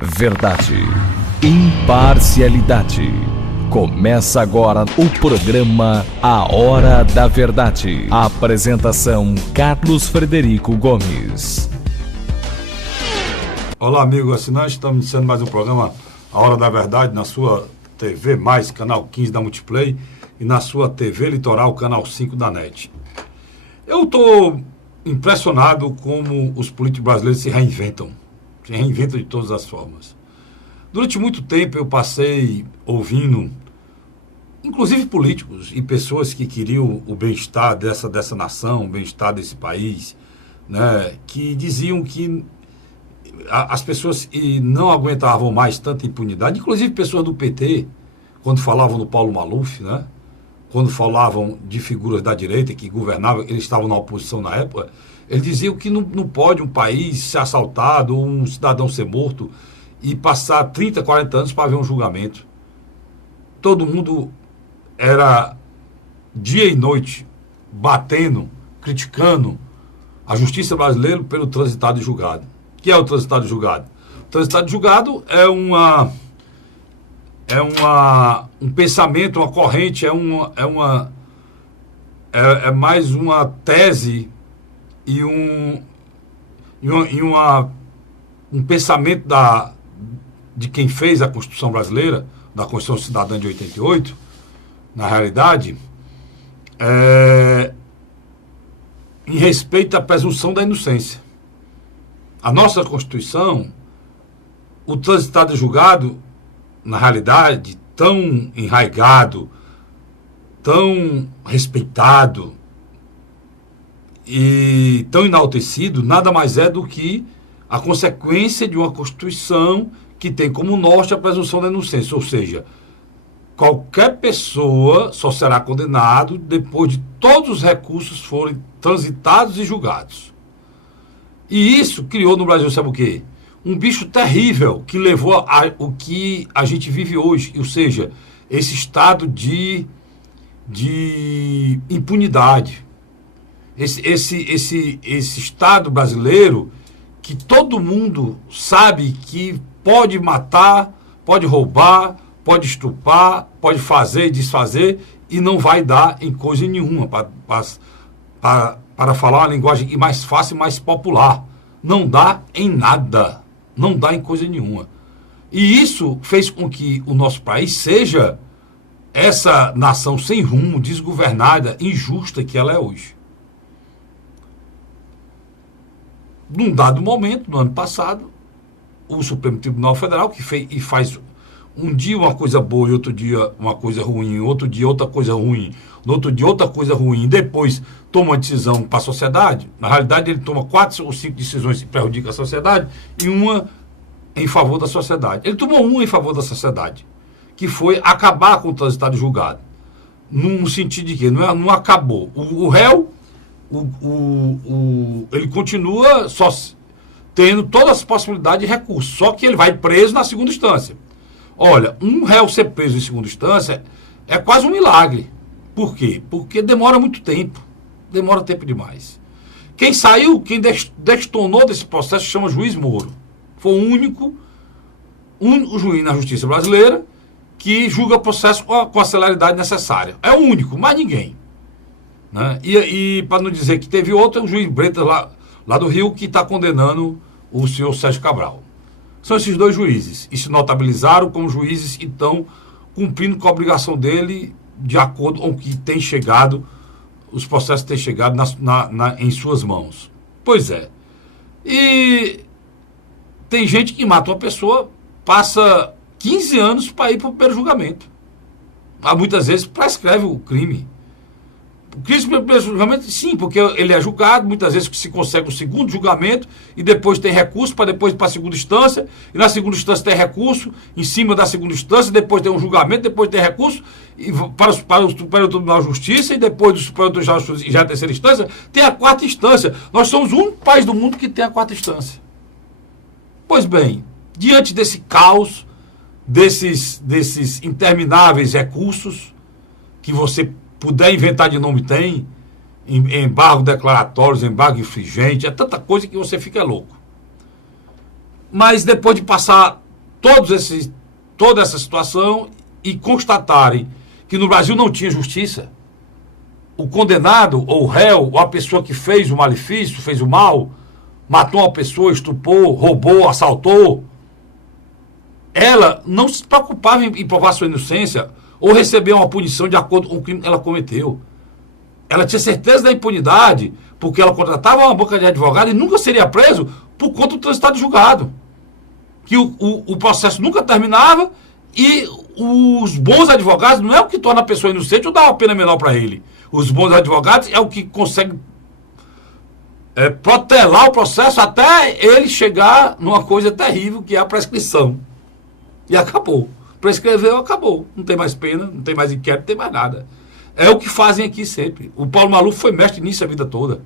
Verdade, imparcialidade. Começa agora o programa A Hora da Verdade. A apresentação Carlos Frederico Gomes. Olá, amigo assinante, estamos iniciando mais um programa A Hora da Verdade na sua TV+, canal 15 da Multiplay, e na sua TV Litoral, canal 5 da NET. Eu estou impressionado como os políticos brasileiros se reinventam de todas as formas. Durante muito tempo eu passei ouvindo, inclusive políticos e pessoas que queriam o bem-estar dessa nação, o bem-estar desse país, né, que diziam que as pessoas não aguentavam mais tanta impunidade, inclusive pessoas do PT, quando falavam do Paulo Maluf, né, quando falavam de figuras da direita que governavam, eles estavam na oposição na época, eles diziam que não pode um país ser assaltado, ou um cidadão ser morto e passar 30, 40 anos para ver um julgamento. Todo mundo era dia e noite batendo, criticando a justiça brasileira pelo transitado e julgado. O que é o transitado e julgado? O transitado e julgado é um pensamento, uma corrente, é mais uma tese e um pensamento de quem fez a Constituição brasileira, da Constituição Cidadã de 88, na realidade, em respeito à presunção da inocência. A nossa Constituição, o transitado e julgado, na realidade, tão enraizado, tão respeitado e tão enaltecido, nada mais é do que a consequência de uma Constituição que tem como norte a presunção da inocência, ou seja, qualquer pessoa só será condenado depois de todos os recursos forem transitados e julgados. E isso criou no Brasil, sabe o quê? Um bicho terrível que levou o que a gente vive hoje, ou seja, esse estado de impunidade. Esse Estado brasileiro que todo mundo sabe que pode matar, pode roubar, pode estuprar, pode fazer e desfazer e não vai dar em coisa nenhuma, para falar uma linguagem mais fácil e mais popular. Não dá em nada, não dá em coisa nenhuma. E isso fez com que o nosso país seja essa nação sem rumo, desgovernada, injusta que ela é hoje. Num dado momento, no ano passado, o Supremo Tribunal Federal, que faz um dia uma coisa boa e outro dia uma coisa ruim, outro dia outra coisa ruim, no outro dia outra coisa ruim, e depois toma uma decisão para a sociedade, na realidade ele toma 4 ou 5 decisões que prejudicam a sociedade e uma em favor da sociedade. Ele tomou uma em favor da sociedade, que foi acabar com o transitado julgado. No sentido de que não acabou. O réu, ele continua só tendo todas as possibilidades de recurso, só que ele vai preso na segunda instância. Olha, um réu ser preso em segunda instância é quase um milagre. Por quê? Porque demora muito tempo. Demora tempo demais. Quem detonou desse processo chama Juiz Moro. Foi o único juiz na justiça brasileira que julga o processo com a celeridade necessária. É o único, mais ninguém. Né? E para não dizer que teve outro, é o juiz Bretas lá do Rio que está condenando o senhor Sérgio Cabral. São esses dois juízes. E se notabilizaram como juízes e estão cumprindo com a obrigação dele de acordo com o que tem chegado, os processos têm chegado em suas mãos. Pois é. E tem gente que mata uma pessoa, passa 15 anos para ir para o primeiro julgamento. Muitas vezes prescreve o crime. O crime pelo primeiro julgamento, sim, porque ele é julgado, muitas vezes se consegue o segundo julgamento e depois tem recurso para depois ir para a segunda instância, e na segunda instância tem recurso, em cima da segunda instância, depois tem um julgamento, depois tem recurso e para o Superior Tribunal de Justiça, e depois do Superior Tribunal de Justiça, já a terceira instância, tem a quarta instância. Nós somos o único país do mundo que tem a quarta instância. Pois bem, diante desse caos, desses intermináveis recursos que você puder inventar de nome tem, embargo declaratórios, embargo infringente, é tanta coisa que você fica louco. Mas depois de passar toda essa situação e constatarem que no Brasil não tinha justiça, o condenado, ou o réu, ou a pessoa que fez o malefício, fez o mal, matou uma pessoa, estuprou, roubou, assaltou, ela não se preocupava em provar sua inocência ou receber uma punição de acordo com o crime que ela cometeu. Ela tinha certeza da impunidade, porque ela contratava uma banca de advogado e nunca seria preso por conta do transitado julgado. Que o processo nunca terminava e os bons advogados não é o que torna a pessoa inocente ou dá uma pena menor para ele. Os bons advogados é o que consegue protelar o processo até ele chegar numa coisa terrível, que é a prescrição. E acabou. Prescreveu, acabou. Não tem mais pena, não tem mais inquérito, não tem mais nada. É o que fazem aqui sempre. O Paulo Maluf foi mestre nisso a vida toda.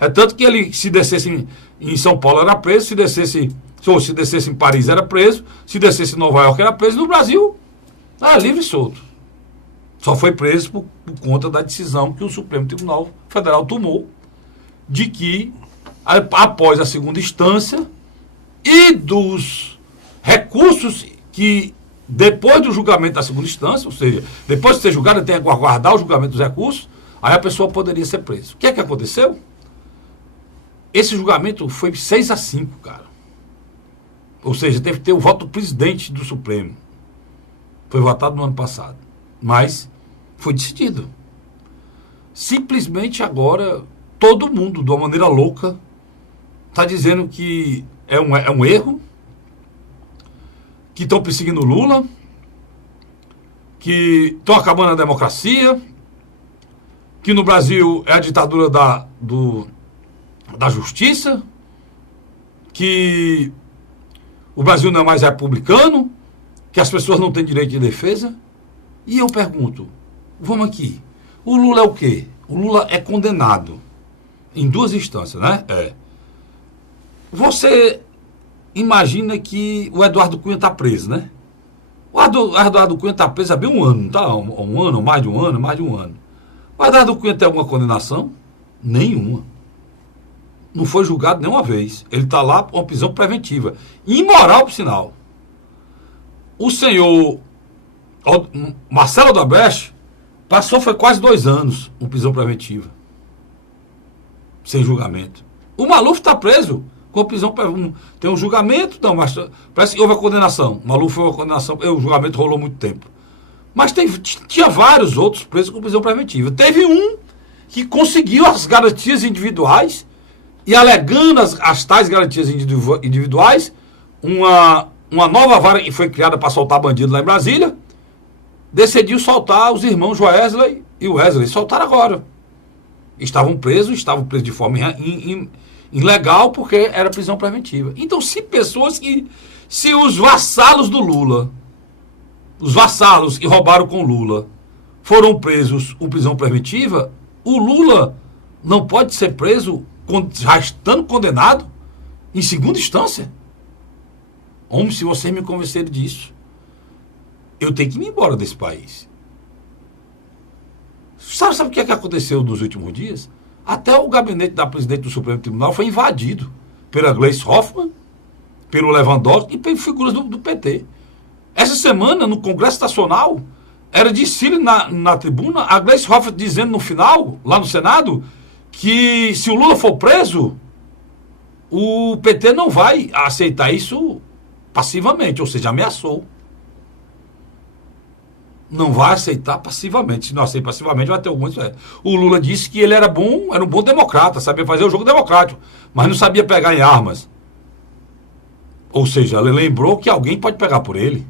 É tanto que ele, se descesse em São Paulo, era preso, se descesse em Paris, era preso, se descesse em Nova York, era preso. No Brasil, livre e solto. Só foi preso por conta da decisão que o Supremo Tribunal Federal tomou de que, após a segunda instância e dos recursos que, depois do julgamento da segunda instância, ou seja, depois de ser julgado, tem que aguardar o julgamento dos recursos, aí a pessoa poderia ser presa. O que é que aconteceu? Esse julgamento foi 6-5, cara. Ou seja, teve que ter o voto do presidente do Supremo. Foi votado no ano passado. Mas foi decidido. Simplesmente agora, todo mundo, de uma maneira louca, está dizendo que é um erro, que estão perseguindo Lula, que estão acabando a democracia, que no Brasil é a ditadura da justiça, que o Brasil não é mais republicano, que as pessoas não têm direito de defesa. E eu pergunto, vamos aqui, o Lula é o quê? O Lula é condenado em 2 instâncias, né? Você imagina que o Eduardo Cunha está preso, né? O Eduardo Cunha está preso há bem um ano, tá? Um ano, mais de um ano. O Eduardo Cunha tem alguma condenação? Nenhuma. Não foi julgado nenhuma vez. Ele está lá com uma prisão preventiva. Imoral, por sinal. O senhor Marcelo Odebrecht passou, foi quase 2 anos com prisão preventiva. Sem julgamento. O Maluf está preso com prisão preventiva. Tem um julgamento, não, mas parece que houve a condenação. O Maluf foi uma condenação, o julgamento rolou muito tempo. Mas tinha vários outros presos com prisão preventiva. Teve um que conseguiu as garantias individuais e, alegando as tais garantias individuais, uma nova vara que foi criada para soltar bandido lá em Brasília, decidiu soltar os irmãos Joesley e Wesley. Soltaram agora. Estavam presos de forma ilegal, porque era prisão preventiva. Então, se os vassalos do Lula, os vassalos que roubaram com Lula, foram presos com prisão preventiva, o Lula não pode ser preso já estando condenado em segunda instância? Homem, se vocês me convencerem disso, eu tenho que ir embora desse país. Sabe o que aconteceu nos últimos dias? Até o gabinete da presidente do Supremo Tribunal foi invadido pela Gleisi Hoffmann, pelo Lewandowski e pelas figuras do PT. Essa semana, no Congresso Nacional, era desfile na tribuna, a Gleisi Hoffmann dizendo no final, lá no Senado, que se o Lula for preso, o PT não vai aceitar isso passivamente, ou seja, ameaçou. Não vai aceitar passivamente. Se não aceita passivamente, vai ter alguns. O Lula disse que ele era um bom democrata, sabia fazer o jogo democrático, mas não sabia pegar em armas. Ou seja, ele lembrou que alguém pode pegar por ele.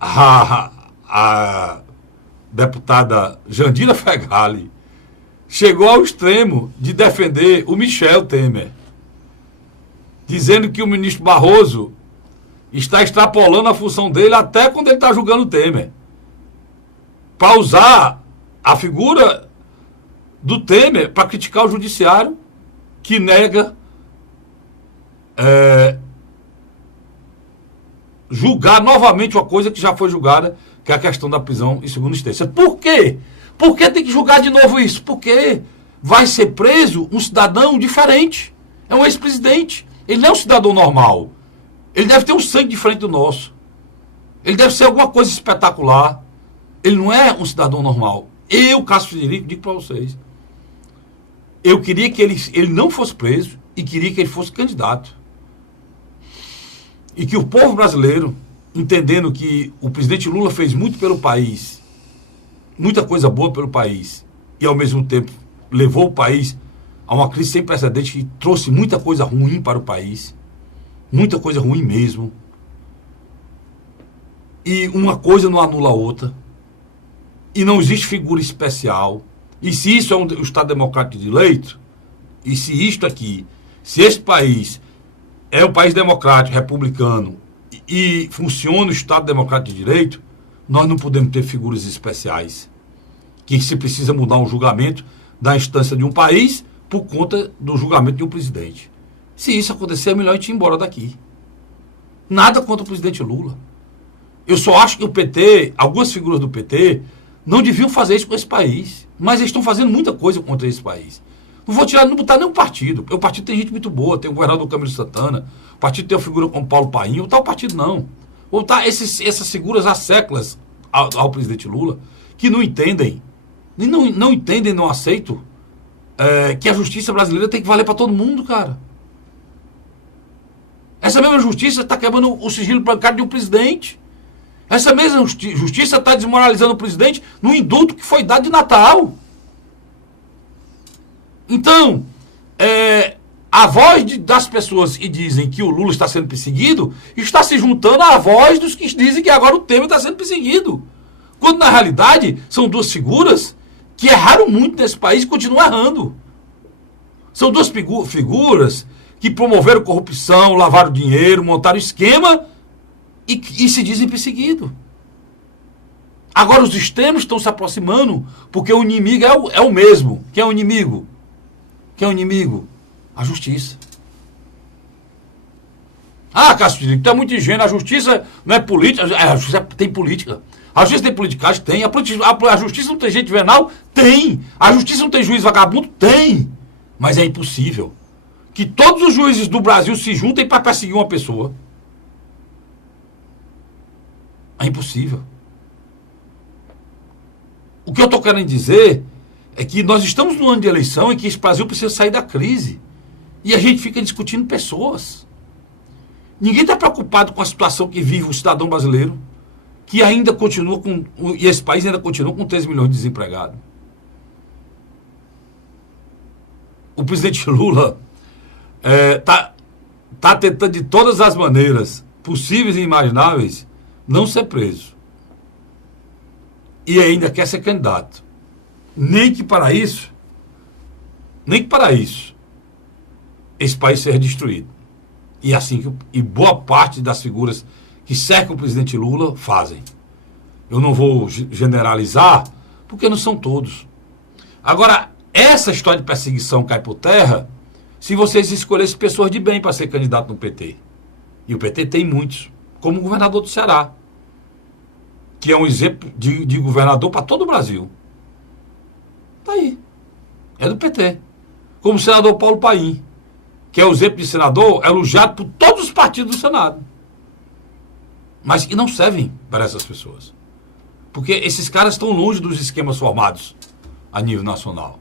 A deputada Jandira Fegali chegou ao extremo de defender o Michel Temer, dizendo que o ministro Barroso está extrapolando a função dele até quando ele está julgando o Temer, para usar a figura do Temer para criticar o judiciário que nega julgar novamente uma coisa que já foi julgada, que é a questão da prisão em segunda instância. Por quê? Por que tem que julgar de novo isso? Porque vai ser preso um cidadão diferente. É um ex-presidente. Ele não é um cidadão normal. Ele deve ter um sangue diferente do nosso. Ele deve ser alguma coisa espetacular. Ele não é um cidadão normal. Eu, Cássio Frederico, digo para vocês. Eu queria que ele não fosse preso e queria que ele fosse candidato. E que o povo brasileiro, entendendo que o presidente Lula fez muito pelo país, muita coisa boa pelo país, e ao mesmo tempo levou o país a uma crise sem precedentes que trouxe muita coisa ruim para o país, muita coisa ruim mesmo, e uma coisa não anula a outra, e não existe figura especial, e se isso é um Estado democrático de direito, e se isto aqui, se esse país é um país democrático, republicano, e funciona o Estado democrático de direito, nós não podemos ter figuras especiais, que se precisa mudar um julgamento da instância de um país por conta do julgamento de um presidente. Se isso acontecer, é melhor a gente ir embora daqui. Nada contra o presidente Lula. Eu só acho que o PT, algumas figuras do PT, não deviam fazer isso com esse país. Mas eles estão fazendo muita coisa contra esse país. Não vou tirar, não botar nenhum partido. O partido tem gente muito boa, tem o governador Camilo Santana, o partido tem uma figura como Paulo Paim, não botar o partido não. Vou botar essas figuras há séculos ao presidente Lula, que não entendem, não entendem, não aceitam, que a justiça brasileira tem que valer para todo mundo, cara. Essa mesma justiça está quebrando o sigilo bancário de um presidente. Essa mesma justiça está desmoralizando o presidente no indulto que foi dado de Natal. Então, a voz das pessoas que dizem que o Lula está sendo perseguido está se juntando à voz dos que dizem que agora o Temer está sendo perseguido. Quando, na realidade, são duas figuras que erraram muito nesse país e continuam errando. São duas figuras que promoveram corrupção, lavaram dinheiro, montaram esquema e se dizem perseguidos. Agora os extremos estão se aproximando porque o inimigo é o mesmo. Quem é o inimigo? Quem é o inimigo? A justiça. Ah, Cássio, tu é muito ingênuo. A justiça não é política. A justiça tem política. A justiça tem politicagem? Tem. A justiça não tem gente venal? Tem. A justiça não tem juiz vagabundo? Tem. Mas é impossível que todos os juízes do Brasil se juntem para perseguir uma pessoa. É impossível. O que eu estou querendo dizer é que nós estamos num ano de eleição em que esse Brasil precisa sair da crise. E a gente fica discutindo pessoas. Ninguém está preocupado com a situação que vive o cidadão brasileiro, que ainda continua com... E esse país ainda continua com 13 milhões de desempregados. O presidente Lula tá tentando de todas as maneiras possíveis e imagináveis não ser preso. E ainda quer ser candidato. Nem que para isso, esse país seja destruído. E assim e boa parte das figuras que cercam o presidente Lula fazem. Eu não vou generalizar, porque não são todos. Agora, essa história de perseguição cai por terra se vocês escolhessem pessoas de bem para ser candidato no PT. E o PT tem muitos, como o governador do Ceará, que é um exemplo de governador para todo o Brasil. Está aí. É do PT. Como o senador Paulo Paim, que é o exemplo de senador elogiado por todos os partidos do Senado. Mas que não servem para essas pessoas. Porque esses caras estão longe dos esquemas formados a nível nacional.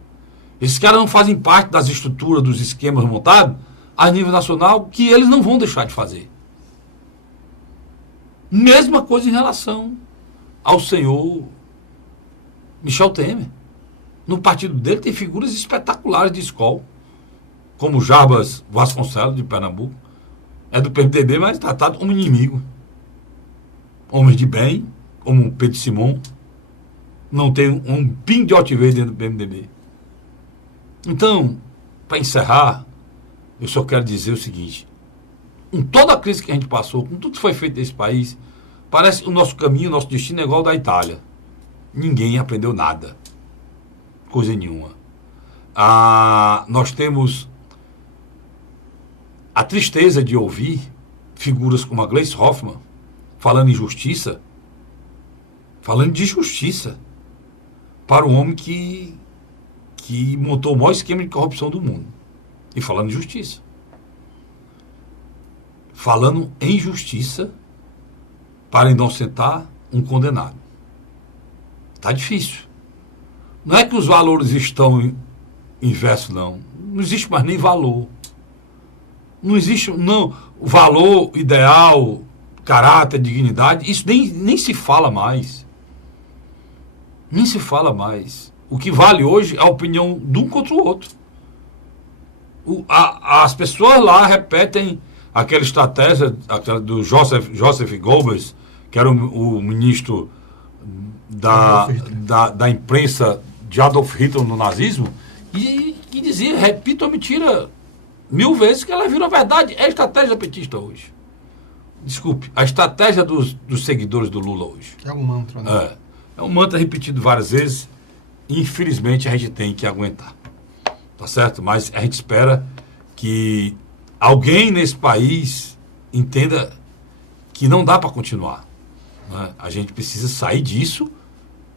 Esses caras não fazem parte das estruturas, dos esquemas montados a nível nacional, que eles não vão deixar de fazer. Mesma coisa em relação ao senhor Michel Temer. No partido dele tem figuras espetaculares de escola, como Jarbas Vasconcelos, de Pernambuco. É do PMDB, mas tratado como inimigo. Homens de bem, como Pedro Simão, não tem um pingo de altivez dentro do PMDB. Então, para encerrar, eu só quero dizer o seguinte: com toda a crise que a gente passou, com tudo que foi feito nesse país, parece que o nosso caminho, o nosso destino é igual ao da Itália. Ninguém aprendeu nada. Coisa nenhuma. Nós temos a tristeza de ouvir figuras como a Gleice Hoffmann falando em justiça, falando de justiça para o homem que montou o maior esquema de corrupção do mundo. E falando de justiça. falando em justiça para inocentar um condenado. Está difícil. Não é que os valores estão inversos, não. Não existe mais nem valor. Não existe, não, o valor ideal, caráter, dignidade, isso nem se fala mais. Nem se fala mais. O que vale hoje é a opinião de um contra o outro. As pessoas lá repetem aquela estratégia do Joseph Goebbels, que era o ministro da imprensa de Adolf Hitler no nazismo, e que dizia, repito a mentira 1000 vezes, que ela virou verdade. É a estratégia petista hoje. Desculpe, a estratégia dos seguidores do Lula hoje. É um mantra, né? É um mantra repetido várias vezes. Infelizmente, a gente tem que aguentar. Tá certo? Mas a gente espera que alguém nesse país entenda que não dá para continuar. Né? A gente precisa sair disso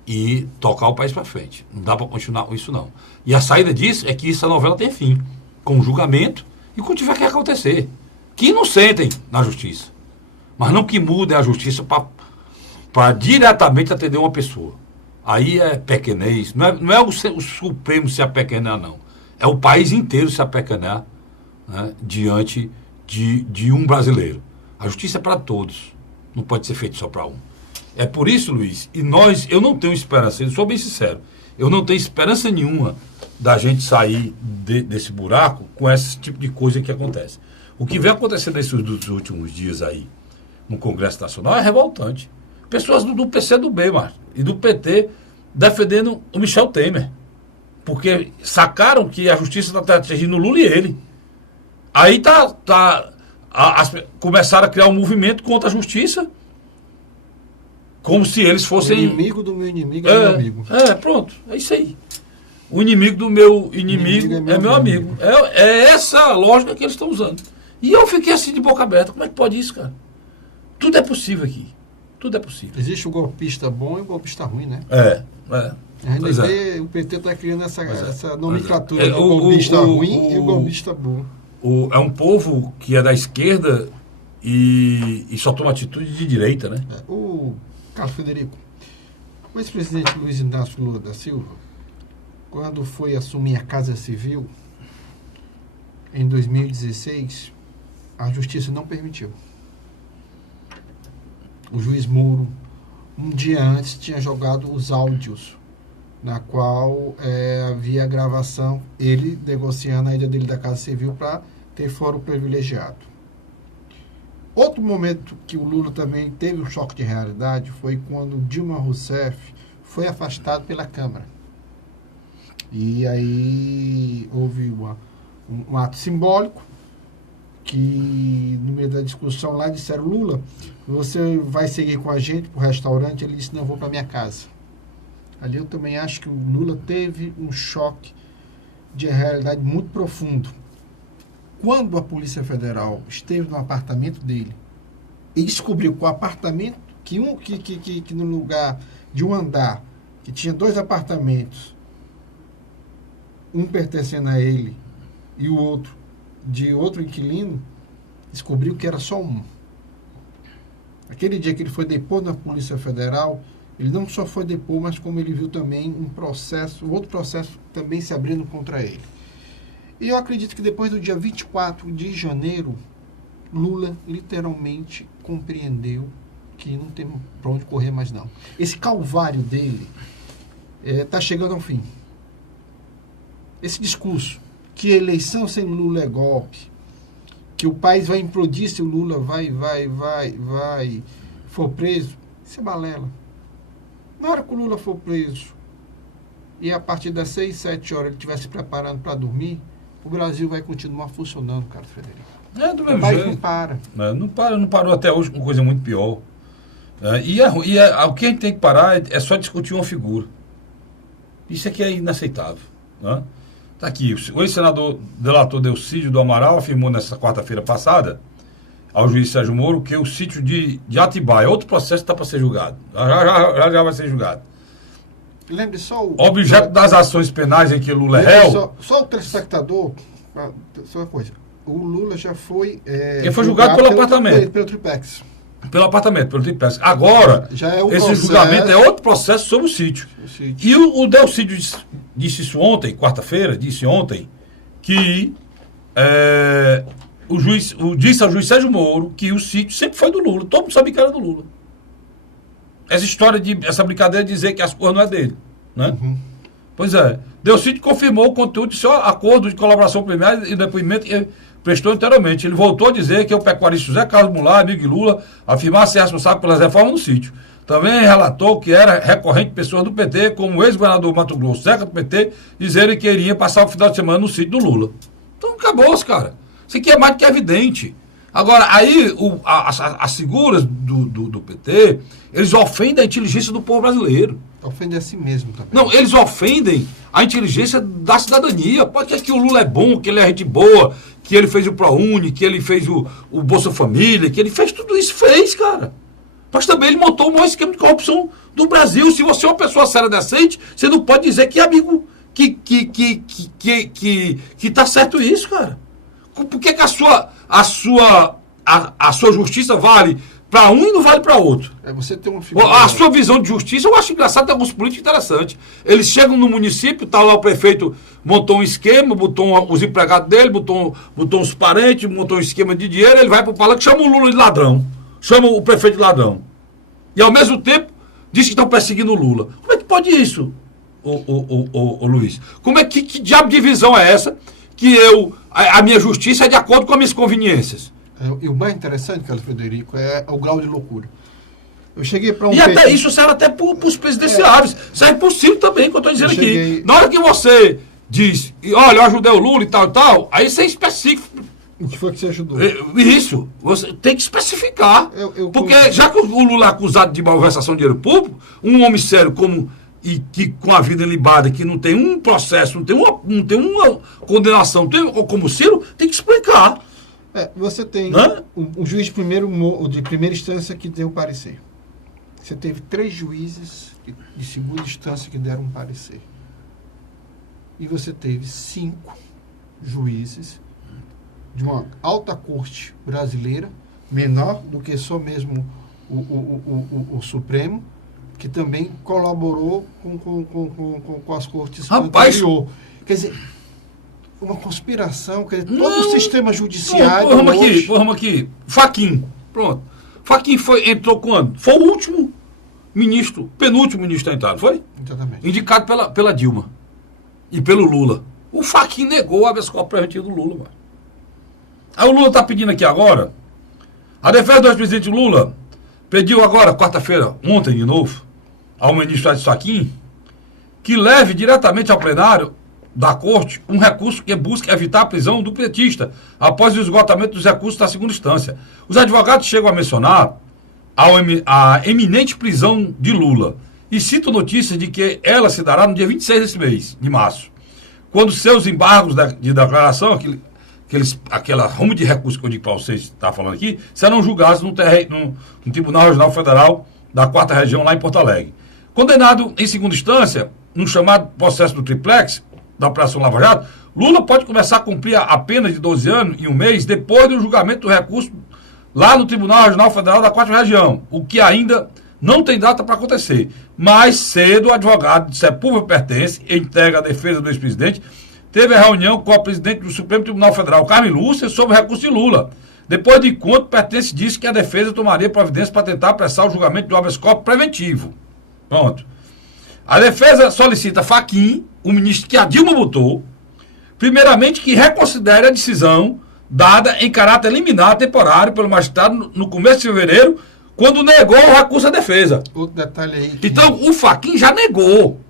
e tocar o país para frente. Não dá para continuar com isso, não. E a saída disso é que essa novela tenha fim, com julgamento e quando tiver que acontecer. Que inocentem na justiça. Mas não que mudem a justiça para diretamente atender uma pessoa. Aí é pequenez. Não é o Supremo se apequenar, não. É o país inteiro se apequenar, né, diante de um brasileiro. A justiça é para todos. Não pode ser feito só para um. É por isso, Luiz, eu não tenho esperança, eu sou bem sincero, eu não tenho esperança nenhuma da gente sair desse buraco com esse tipo de coisa que acontece. O que vem acontecendo nesses últimos dias aí no Congresso Nacional é revoltante. Pessoas do PCdoB, e do PT defendendo o Michel Temer. Porque sacaram que a justiça está atingindo o Lula e ele. Aí começaram a criar um movimento contra a justiça, como se eles fossem... O inimigo do meu inimigo é meu amigo. Pronto, é isso aí. O inimigo do meu inimigo é meu amigo. É essa a lógica que eles estão usando. E eu fiquei assim de boca aberta. Como é que pode isso, cara? Tudo é possível aqui. Tudo é possível. Existe o golpista bom e o golpista ruim, né? O PT está criando essa nomenclatura do golpista ruim e o golpista bom. É um povo que é da esquerda e só toma atitude de direita, né? O Carlos Frederico, o ex-presidente Luiz Inácio Lula da Silva, quando foi assumir a Casa Civil, em 2016, a justiça não permitiu. O juiz Moro, um dia antes, tinha jogado os áudios, na qual havia a gravação, ele negociando a ida dele da Casa Civil para ter fórum privilegiado. Outro momento que o Lula também teve um choque de realidade foi quando Dilma Rousseff foi afastado pela Câmara. E aí houve um ato simbólico, que no meio da discussão lá disseram: Lula, você vai seguir com a gente para o restaurante? Ele disse: não, eu vou para minha casa. Ali eu também acho que o Lula teve um choque de realidade muito profundo. Quando a Polícia Federal esteve no apartamento dele e descobriu que o apartamento, que no lugar de um andar, que tinha 2 apartamentos, um pertencendo a ele e o outro de outro inquilino, descobriu que era só um. Aquele dia que ele foi depor na Polícia Federal, ele não só foi depor, mas como ele viu também outro processo também se abrindo contra ele. E eu acredito que depois do dia 24 de janeiro, Lula literalmente compreendeu que não tem para onde correr mais não. Esse calvário dele está chegando ao fim. Esse discurso que eleição sem Lula é golpe, que o país vai implodir se o Lula for preso, isso é balela. Na hora que o Lula for preso e a partir das 6, 7 horas ele estiver se preparando para dormir, o Brasil vai continuar funcionando, Carlos Frederico. Do mesmo jeito. Não para. Não parou até hoje com coisa muito pior. O que a gente tem que parar é só discutir uma figura. Isso aqui é inaceitável. Né? Está aqui, o ex-senador delator Delcídio do Amaral afirmou nessa quarta-feira passada ao juiz Sérgio Moro que o sítio de Atibaia, outro processo está para ser julgado. Já vai ser julgado. Lembre só o objeto das ações penais em que Lula é réu. Só o telespectador, só uma coisa. o Lula já foi... Ele foi julgado pelo apartamento. Pelo Triplex. Pelo Triplex. Agora, já é esse julgamento é outro processo sobre o sítio. E o Delcídio disse isso ontem, quarta-feira, disse ontem, que disse ao juiz Sérgio Moro que o sítio sempre foi do Lula. Todo mundo sabia que era do Lula. Essa brincadeira de dizer que as coisas não é dele. Né? Uhum. Pois é. Delcídio confirmou o conteúdo de seu acordo de colaboração primária e depoimento que prestou anteriormente. Ele voltou a dizer que o pecuarista José Carlos Mulher, amigo de Lula, afirmava ser responsável pelas reformas no sítio. Também relatou que era recorrente pessoas do PT, como o ex-governador Mato Grosso, Zeca do PT, dizerem que iria passar o final de semana no sítio do Lula. Então acabou-se, cara. Isso aqui é mais do que evidente. Agora, aí as figuras do PT, eles ofendem a inteligência do povo brasileiro. Ofendem a si mesmo também. Não, eles ofendem a inteligência da cidadania. Pode ser que o Lula é bom, que ele é gente boa, que ele fez o ProUni, que ele fez o Bolsa Família, que ele fez tudo isso, fez, mas também ele montou o maior esquema de corrupção do Brasil. Se você é uma pessoa séria decente, você não pode dizer que é amigo, que tá certo isso, cara. Por que a sua justiça vale para um e não vale para outro? Você tem uma figura... A sua visão de justiça, eu acho engraçado, tem alguns políticos interessantes. Eles chegam no município, tá lá o prefeito, montou um esquema, botou os empregados dele, botou os parentes, montou um esquema de dinheiro, ele vai pro palanque, chama o Lula de ladrão, chama o prefeito de ladrão. E ao mesmo tempo, diz que estão perseguindo o Lula. Como é que pode isso, ô Luiz? Como é que diabo de visão é essa que a minha justiça é de acordo com as minhas conveniências? E o mais interessante, Carlos Frederico, é o grau de loucura. Eu cheguei para E até isso serve até para os presidenciáveis. Serve para o Ciro também, que eu estou dizendo aqui. Na hora que você diz, olha, eu ajudei o Lula e tal, aí você especifica. O que foi que você ajudou? Isso. Você tem que especificar. Porque já que o Lula é acusado de malversação de dinheiro público, um homem sério e que com a vida ilibada, que não tem um processo, não tem uma condenação, como o Ciro, tem que explicar. Você tem um juiz de primeira instância que deu parecer. Você teve 3 juízes de segunda instância que deram um parecer. E você teve 5 juízes de uma alta corte brasileira, menor do que só mesmo o Supremo, que também colaborou com as cortes anterior. Quer dizer, uma conspiração, quer dizer, todo o sistema judiciário... Vamos aqui. Fachin, pronto. Fachin entrou quando? Foi o último ministro, penúltimo ministro a entrar, não foi? Exatamente. Indicado pela Dilma e pelo Lula. O Fachin negou o habeas corpus preventivo do Lula, mano. Aí o Lula está pedindo aqui agora, a defesa do ex-presidente Lula pediu agora, quarta-feira, ontem de novo, ao ministro Edson Fachin, que leve diretamente ao plenário da corte um recurso que busca evitar a prisão do petista após o esgotamento dos recursos da segunda instância. Os advogados chegam a mencionar a eminente prisão de Lula e citam notícias de que ela se dará no dia 26 desse mês, de março, quando seus embargos de declaração, aquela rumo de recurso que eu digo para vocês, está falando aqui, serão julgados no Tribunal Regional Federal da 4ª Região, lá em Porto Alegre. Condenado em segunda instância, no chamado processo do Triplex, da Operação Lava Jato, Lula pode começar a cumprir a pena de 12 anos e 1 mês depois do julgamento do recurso lá no Tribunal Regional Federal da 4ª Região, o que ainda não tem data para acontecer. Mais cedo, o advogado de Sepúlveda Pertence, entrega a defesa do ex-presidente, teve a reunião com a presidente do Supremo Tribunal Federal, Carmen Lúcia, sobre o recurso de Lula. Depois de encontro, Pertence disse que a defesa tomaria providência para tentar apressar o julgamento do habeas corpus preventivo. Pronto. A defesa solicita Fachin, o ministro que a Dilma botou, primeiramente que reconsidere a decisão dada em caráter liminar temporário pelo magistrado no começo de fevereiro, quando negou o recurso à defesa. Outro detalhe aí. Então, o Fachin já negou.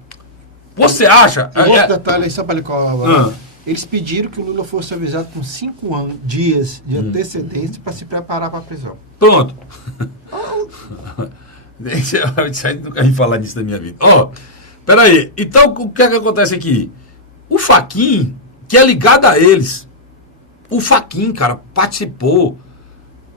Você acha... Outro detalhe aí, só para lhe colaborar. Eles pediram que o Lula fosse avisado com 5 dias de antecedência para se preparar para a prisão. Pronto. Nunca vi falar disso na minha vida. Peraí. Então, o que é que acontece aqui? O Fachin, que é ligado a eles, o Fachin, cara, participou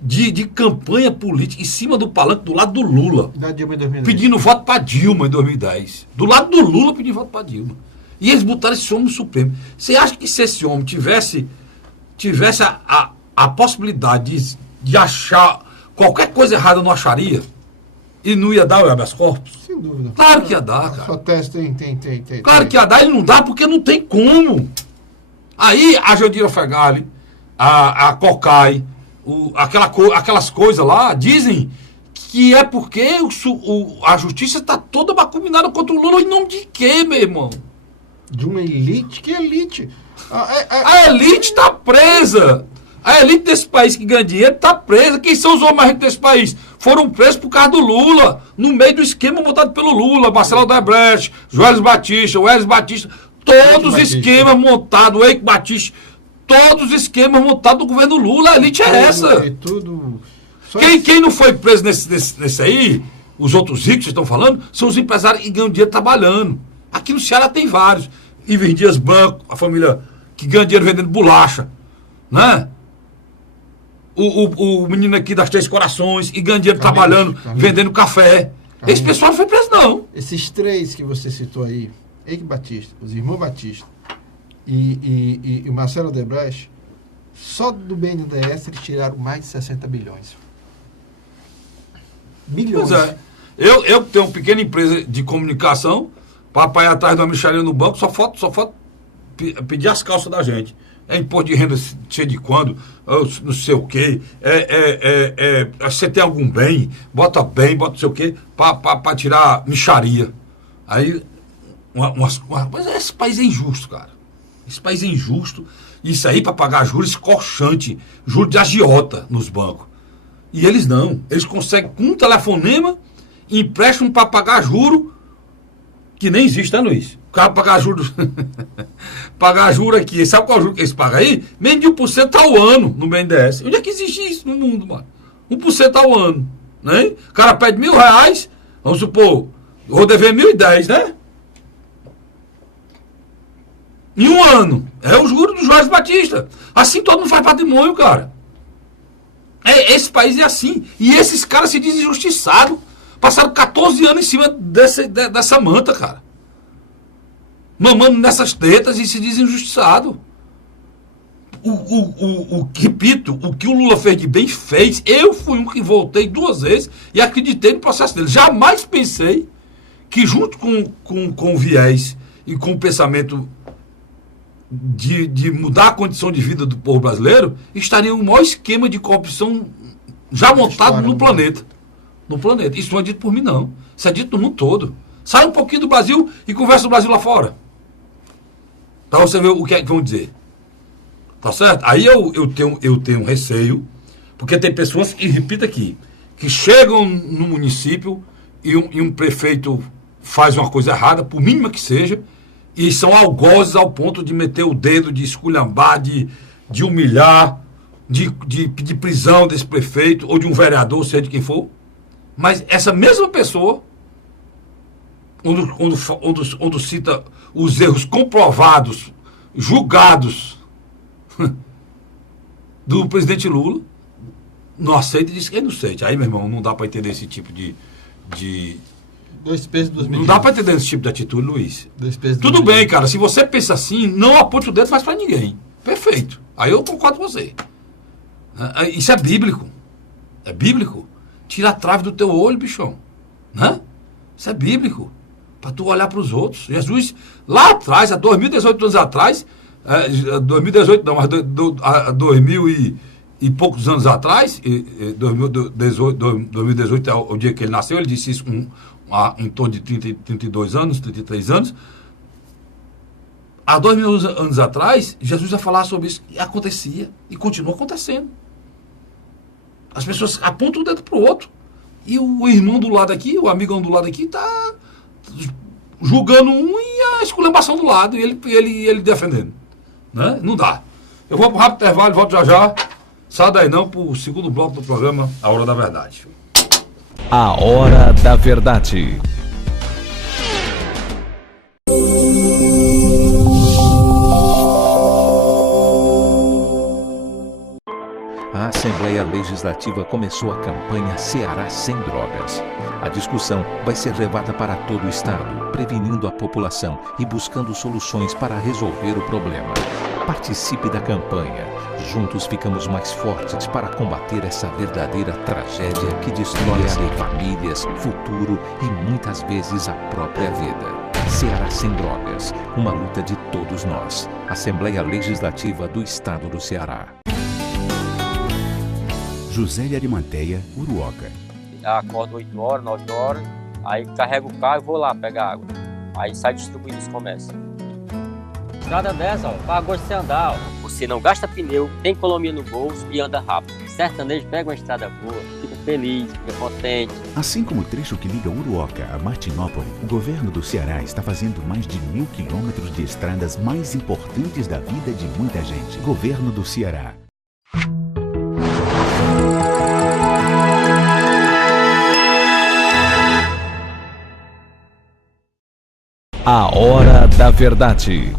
de campanha política em cima do palanque do lado do Lula. Da Dilma em 2010. Pedindo voto para Dilma em 2010. Do lado do Lula pedindo voto para Dilma. E eles botaram esse homem no Supremo. Você acha que se esse homem tivesse tivesse a possibilidade de achar qualquer coisa errada, não acharia? E não ia dar o habeas corpus? Sem dúvida. Claro que ia dar, cara. Só teste tem. Claro que ia dar, ele não dá porque não tem como. Aí a Jandira Fegali, a Cocai, aquelas coisas lá, dizem que é porque a justiça está toda macuminada contra o Lula. Em nome de quê, meu irmão? De uma elite? Que elite? A elite está presa. A elite desse país que ganha dinheiro está presa. Quem são os homens mais ricos desse país? Foram presos por causa do Lula, no meio do esquema montado pelo Lula, Marcelo Odebrecht, Joelis Batista, Welles Batista, todos os esquemas montados, o Eike Batista, todos os esquemas montados do governo Lula. A elite é essa. Quem não foi preso nesse aí, os outros ricos que estão falando, são os empresários que ganham dinheiro trabalhando. Aqui no Ceará tem vários. Iver Dias Branco, a família que ganha dinheiro vendendo bolacha, né? O menino aqui das Três Corações, e ganha dinheiro trabalhando, vendendo café. Esse pessoal não foi preso, não. Esses três que você citou aí, Eike Batista, os irmãos Batista e o Marcelo Odebrecht, só do BNDES eles tiraram mais de 60 bilhões. Bilhões. Pois é. Eu tenho uma pequena empresa de comunicação, papai atrás da micharia no banco, só falta pedir as calças da gente. É imposto de renda sei de quando, não sei o quê, você tem algum bem, bota não sei o quê, para tirar micharia. Aí, mas esse país é injusto, cara. Esse país é injusto. Isso aí para pagar juros escorchante, juros de agiota nos bancos. E eles não. Eles conseguem, com um telefonema, empréstimo para pagar juro, que nem existe, tá, Luiz? O cara pagar juros. Pagar juro aqui. Sabe qual juro que eles pagam aí? Menos de 1% ao ano no BNDES. Onde é que existe isso no mundo, mano? 1% ao ano. Né? O cara pede R$1.000, vamos supor, eu vou dever 1.010, né? Em um ano. É o juro do Joelis Batista. Assim todo mundo faz patrimônio, cara. Esse país é assim. E esses caras se dizem injustiçados. Passaram 14 anos em cima dessa manta, cara. Mamando nessas tetas e se dizem injustiçados. Repito, o que o Lula fez de bem, fez. Eu fui um que voltei 2 vezes e acreditei no processo dele. Jamais pensei que junto com o viés e com o pensamento de mudar a condição de vida do povo brasileiro, estaria o maior esquema de corrupção já montado no planeta. No planeta. Isso não é dito por mim, não. Isso é dito no mundo todo. Sai um pouquinho do Brasil e conversa do Brasil lá fora. Para você ver o que é que vão dizer. Tá certo? Aí eu tenho receio, porque tem pessoas que, repito aqui, que chegam no município e um prefeito faz uma coisa errada, por mínima que seja, e são algozes ao ponto de meter o dedo, de esculhambar, de humilhar, de pedir prisão desse prefeito, ou de um vereador, seja de quem for. Mas essa mesma pessoa, onde cita os erros comprovados, julgados do presidente Lula, não aceita e diz que é inocente. Aí, meu irmão, não dá para entender esse tipo de 2 pesos, 2 medidas. Não dá para entender esse tipo de atitude, Luiz. 2 pesos, 2 Tudo medidas. bem, cara, se você pensa assim, não aponte o dedo, faz para ninguém. Perfeito. Aí eu concordo com você. Isso é bíblico. É bíblico. Tira a trave do teu olho, bichão. Né? Isso é bíblico. Para tu olhar para os outros. Jesus, lá atrás, há 2018 anos atrás, 2018 não, mas 2000 e poucos anos atrás, 2018 é o dia que ele nasceu, ele disse isso em torno de 32 anos, 33 anos. Há 2000 anos atrás, Jesus ia falar sobre isso, e acontecia, e continua acontecendo. As pessoas apontam o dedo para o outro. E o irmão do lado aqui, o amigão do lado aqui, está julgando um e a esculhambação do lado, e ele defendendo. Né? Não dá. Eu vou para um rápido intervalo, volto já já. Sai daí não, para o segundo bloco do programa, A Hora da Verdade. A Hora da Verdade. A Assembleia Legislativa começou a campanha Ceará Sem Drogas. A discussão vai ser levada para todo o estado, prevenindo a população e buscando soluções para resolver o problema. Participe da campanha. Juntos ficamos mais fortes para combater essa verdadeira tragédia que destrói famílias, futuro e muitas vezes a própria vida. Ceará Sem Drogas, uma luta de todos nós. Assembleia Legislativa do Estado do Ceará. José de Arimanteia, Uruoca. Acordo 8 horas, 9 horas, aí carrego o carro e vou lá pegar água. Aí sai distribuindo os comércios. Estrada dessa, ó, pra gosto de você andar, ó. Você não gasta pneu, tem economia no bolso e anda rápido. Sertanejo pega uma estrada boa, fica feliz, fica contente. Assim como o trecho que liga Uruoca a Martinópole, o governo do Ceará está fazendo mais de 1.000 quilômetros de estradas mais importantes da vida de muita gente. Governo do Ceará. A Hora da Verdade.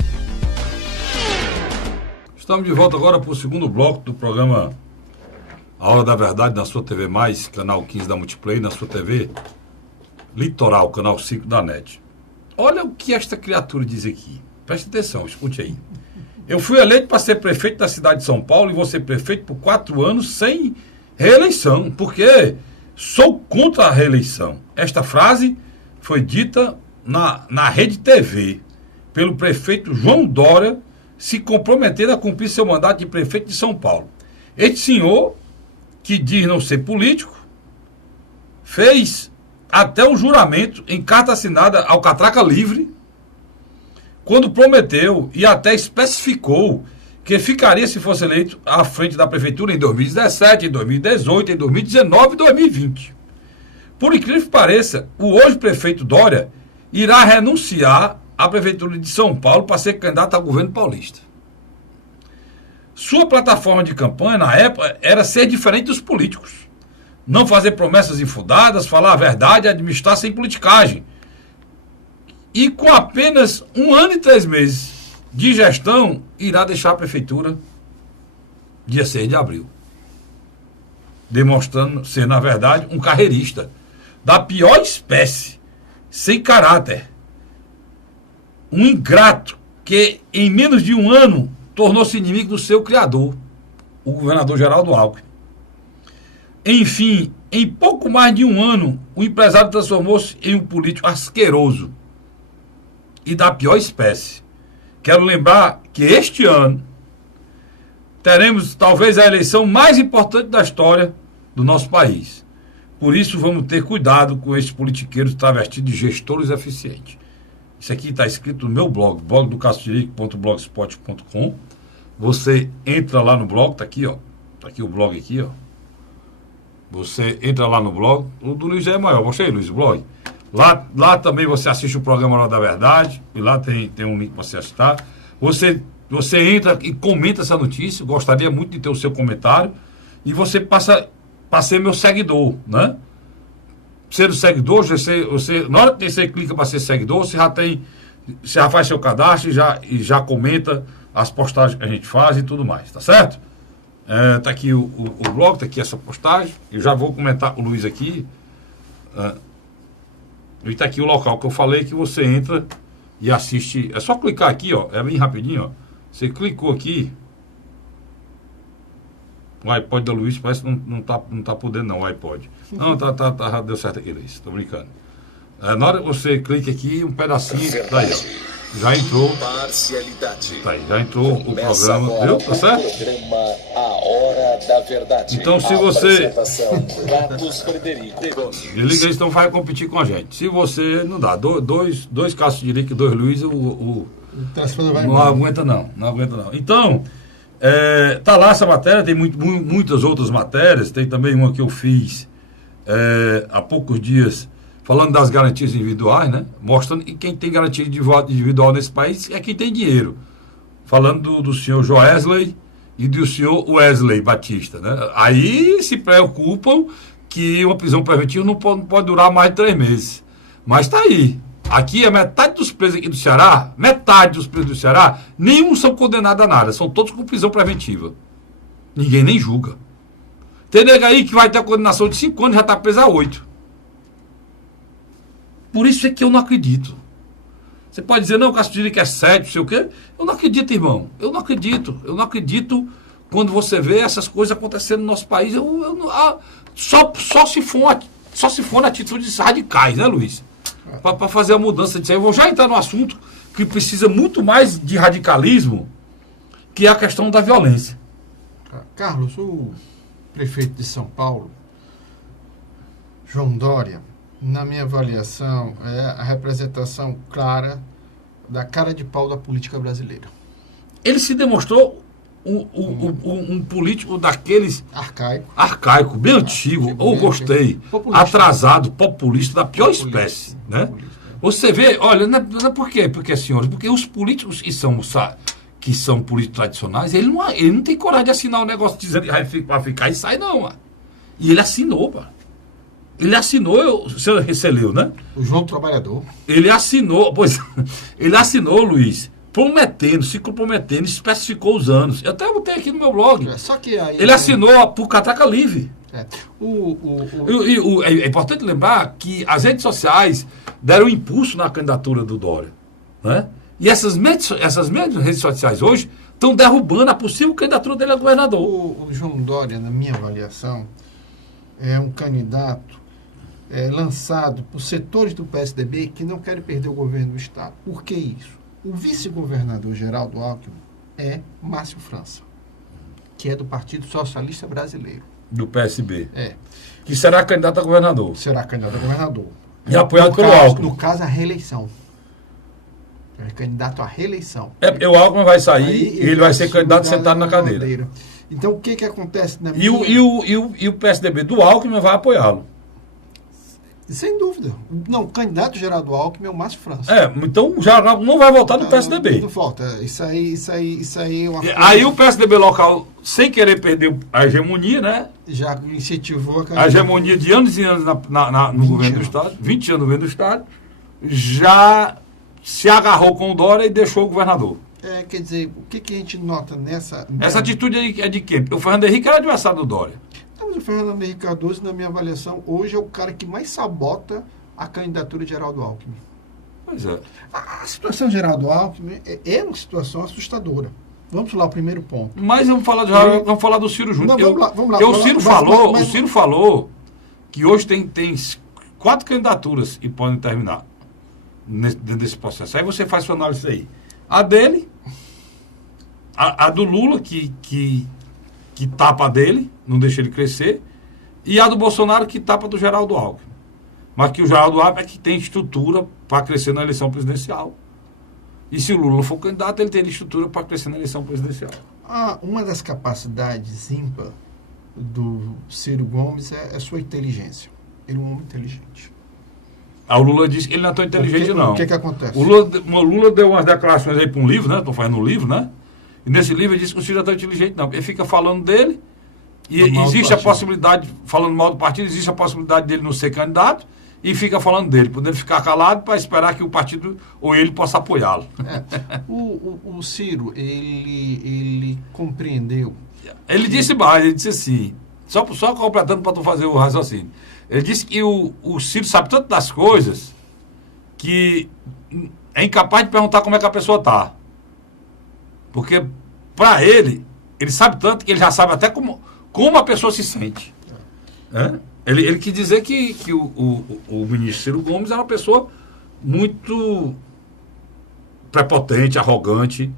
Estamos de volta agora para o segundo bloco do programa A Hora da Verdade, na sua TV+, canal 15 da Multiplay, na sua TV Litoral, canal 5 da NET. Olha o que esta criatura diz aqui. Preste atenção, escute aí. Eu fui eleito para ser prefeito da cidade de São Paulo e vou ser prefeito por 4 anos sem reeleição, porque sou contra a reeleição. Esta frase foi dita na Rede TV pelo prefeito João Dória, se comprometendo a cumprir seu mandato de prefeito de São Paulo. Este senhor, que diz não ser político, fez até um juramento em carta assinada ao Catraca Livre, quando prometeu e até especificou que ficaria, se fosse eleito, à frente da prefeitura em 2017, em 2018, em 2019 e 2020. Por incrível que pareça, o hoje prefeito Dória irá renunciar à prefeitura de São Paulo para ser candidato ao governo paulista. Sua plataforma de campanha, na época, era ser diferente dos políticos. Não fazer promessas infundadas, falar a verdade e administrar sem politicagem. E com apenas 1 ano e 3 meses de gestão, irá deixar a prefeitura dia 6 de abril. Demonstrando ser, na verdade, um carreirista da pior espécie, sem caráter. Um ingrato que, em menos de 1 ano, tornou-se inimigo do seu criador, o governador Geraldo Alckmin. Enfim, em pouco mais de 1 ano, o empresário transformou-se em um político asqueroso e da pior espécie. Quero lembrar que este ano teremos talvez a eleição mais importante da história do nosso país. Por isso, vamos ter cuidado com esses politiqueiros travestidos de gestores eficientes. Isso aqui está escrito no meu blog, blogdocastro.blogspot.com. Você entra lá no blog, está aqui, ó. Está aqui o blog aqui, ó. Você entra lá no blog. O do Luiz é maior. Mostrei, Luiz, o blog. Lá também você assiste o programa Hora da Verdade. E lá tem um link para você assistir. Você entra e comenta essa notícia. Gostaria muito de ter o seu comentário. E você passa a ser meu seguidor, né? Ser o seguidor, na hora que você clica para ser seguidor, você já faz seu cadastro e já comenta as postagens que a gente faz e tudo mais, tá certo? Tá aqui o blog, tá aqui essa postagem. Eu já vou comentar com o Luiz aqui. E tá aqui o local que eu falei que você entra e assiste. É só clicar aqui, ó. É bem rapidinho, ó. Você clicou aqui. O iPod da Luiz parece que não tá podendo não, o iPod. Não, deu certo aqui, Luiz. Tô brincando. Na hora que você clica aqui, um pedacinho daí, ó. Já entrou. Parcialidade. Tá aí, já entrou o programa, viu? Tá certo? Programa A Hora da Verdade. Então, se você. Carlos Frederico. Desliga isso, então vai competir com a gente. Se você não dá, dois Cássio de Lique e 2 Luiz, não aguenta não. Então, tá lá essa matéria, tem muitas outras matérias, tem também uma que eu fiz há poucos dias, falando das garantias individuais, né? Mostrando que quem tem garantia individual nesse país é quem tem dinheiro. Falando do senhor Joesley e do senhor Wesley Batista, né? Aí se preocupam que uma prisão preventiva não pode durar mais de 3 meses. Mas tá aí. Aqui é metade dos presos aqui do Ceará, nenhum são condenados a nada, são todos com prisão preventiva. Ninguém nem julga. Tem nega aí que vai ter a condenação de 5 anos e já está preso a 8. Por isso é que eu não acredito. Você pode dizer, não, o Castilho que é sério, não sei o quê. Eu não acredito, irmão. Eu não acredito quando você vê essas coisas acontecendo no nosso país. Só se for na atitudes radicais, né, Luiz? Para fazer a mudança disso aí. Eu vou já entrar no assunto que precisa muito mais de radicalismo, que é a questão da violência. Carlos, o prefeito de São Paulo, João Dória, na minha avaliação, é a representação clara da cara de pau da política brasileira. Ele se demonstrou um político daqueles... Arcaico, bem antigo. Eu gostei. Populista. Atrasado, populista, da pior espécie. Né? Você vê, olha, não é por quê? Porque, senhores, porque os políticos que são políticos tradicionais, ele não tem coragem de assinar um negócio dizendo que vai ficar e sai, não. E ele assinou, pá. Ele assinou, você leu, né? O João Trabalhador. Ele assinou, Luiz, se comprometendo, especificou os anos. Eu até botei aqui no meu blog. Só que aí, ele assinou por Catraca Livre. É importante lembrar que as redes sociais deram impulso na candidatura do Dória. Né? E essas mesmas redes sociais hoje estão derrubando a possível candidatura dele a governador. O João Dória, na minha avaliação, é um candidato lançado por setores do PSDB que não querem perder o governo do Estado. Por que isso? O vice-governador Geraldo Alckmin é Márcio França, que é do Partido Socialista Brasileiro. Do PSB. É. Que será candidato a governador. Será candidato a governador. E apoiado pelo Alckmin. No caso, a reeleição. É candidato à reeleição. O Alckmin vai sair e ele vai ser candidato sentado na cadeira. Então, o que acontece na e o PSDB do Alckmin vai apoiá-lo. Sem dúvida. Não, o candidato Geraldo Alckmin é o Márcio França. Então o Geraldo não vai votar no PSDB. Não volta. Isso aí é uma coisa... Aí o PSDB local, sem querer perder a hegemonia, né? Já incentivou a hegemonia de anos e anos no governo do Estado, 20 anos no governo do Estado, já se agarrou com o Dória e deixou o governador. Quer dizer, o que a gente nota nessa... Essa atitude aí é de quem? O Fernando Henrique era adversário do Dória. Mas o Fernando Henrique Cardoso, na minha avaliação, hoje é o cara que mais sabota a candidatura de Geraldo Alckmin. Pois é. A situação de Geraldo Alckmin é uma situação assustadora. Vamos lá, o primeiro ponto. Mas vamos falar do Ciro junto. Não, vamos lá. O Ciro falou que hoje tem 4 candidaturas e podem terminar dentro desse processo. Aí você faz sua análise aí. A dele, a do Lula, que tapa dele, não deixa ele crescer, e a do Bolsonaro, que tapa do Geraldo Alckmin. Mas que o Geraldo Alckmin é que tem estrutura para crescer na eleição presidencial. E se o Lula for candidato, ele teria estrutura para crescer na eleição presidencial. Uma das capacidades ímpar do Ciro Gomes é a sua inteligência. Ele é um homem inteligente. O Lula disse que ele não é tão inteligente, não. O que acontece? O Lula deu umas declarações aí para um livro, né? Estou fazendo um livro, né? E nesse livro ele disse que o Ciro não é tão inteligente, não. Ele fica falando dele, e existe a possibilidade, falando mal do partido, existe a possibilidade dele não ser candidato, e fica falando dele, podendo ficar calado para esperar que o partido ou ele possa apoiá-lo. O Ciro, ele compreendeu. Ele disse mais, ele disse assim, só completando para tu fazer o raciocínio. Ele disse que o Ciro sabe tanto das coisas que é incapaz de perguntar como é que a pessoa está. Porque, para ele sabe tanto que ele já sabe até como a pessoa se sente. Ele quis dizer que o ministro Ciro Gomes era uma pessoa muito prepotente, arrogante,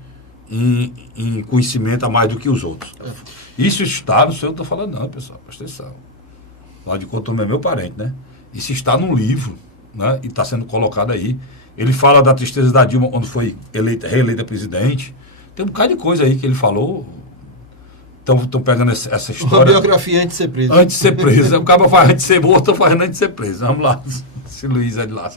em conhecimento a mais do que os outros. Isso está, não sei o que eu estou falando não, pessoal, presta atenção. Lá de Cotonou é meu parente, né? Isso está num livro, né? E está sendo colocado aí. Ele fala da tristeza da Dilma, quando foi reeleita presidente. Tem um bocado de coisa aí que ele falou. Estão pegando essa história. Uma biografia antes de ser preso. Antes de ser preso. O cara faz antes de ser morto, eu fazendo antes de ser preso. Vamos lá. Se Luiz é de lá.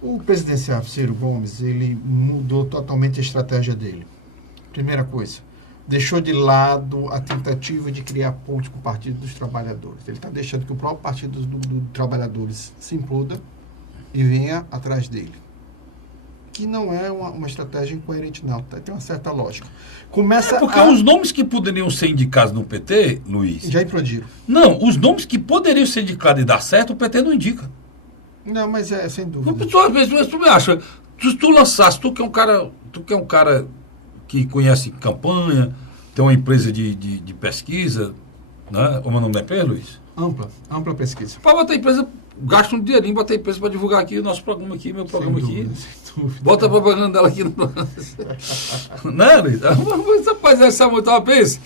O presidenciável Ciro Gomes, ele mudou totalmente a estratégia dele. Primeira coisa, deixou de lado a tentativa de criar ponte com o Partido dos Trabalhadores. Ele está deixando que o próprio Partido dos Trabalhadores se imploda e venha atrás dele. Que não é uma estratégia incoerente, não. Tem uma certa lógica. Porque os nomes que poderiam ser indicados no PT, Luiz... Já implodiram. Não, os nomes que poderiam ser indicados e dar certo, o PT não indica. Não, mas sem dúvida. Tu me acha... tu lançasse, tu que é um cara que conhece campanha, tem uma empresa de pesquisa, né? Como é o nome da empresa, Luiz? Ampla pesquisa. Para botar a empresa, gasta um dinheirinho, bota a empresa para divulgar aqui o nosso programa aqui, meu programa aqui. Sem dúvida. Bota a propaganda dela aqui no né, Luiz? Rapaz, essa uma vez,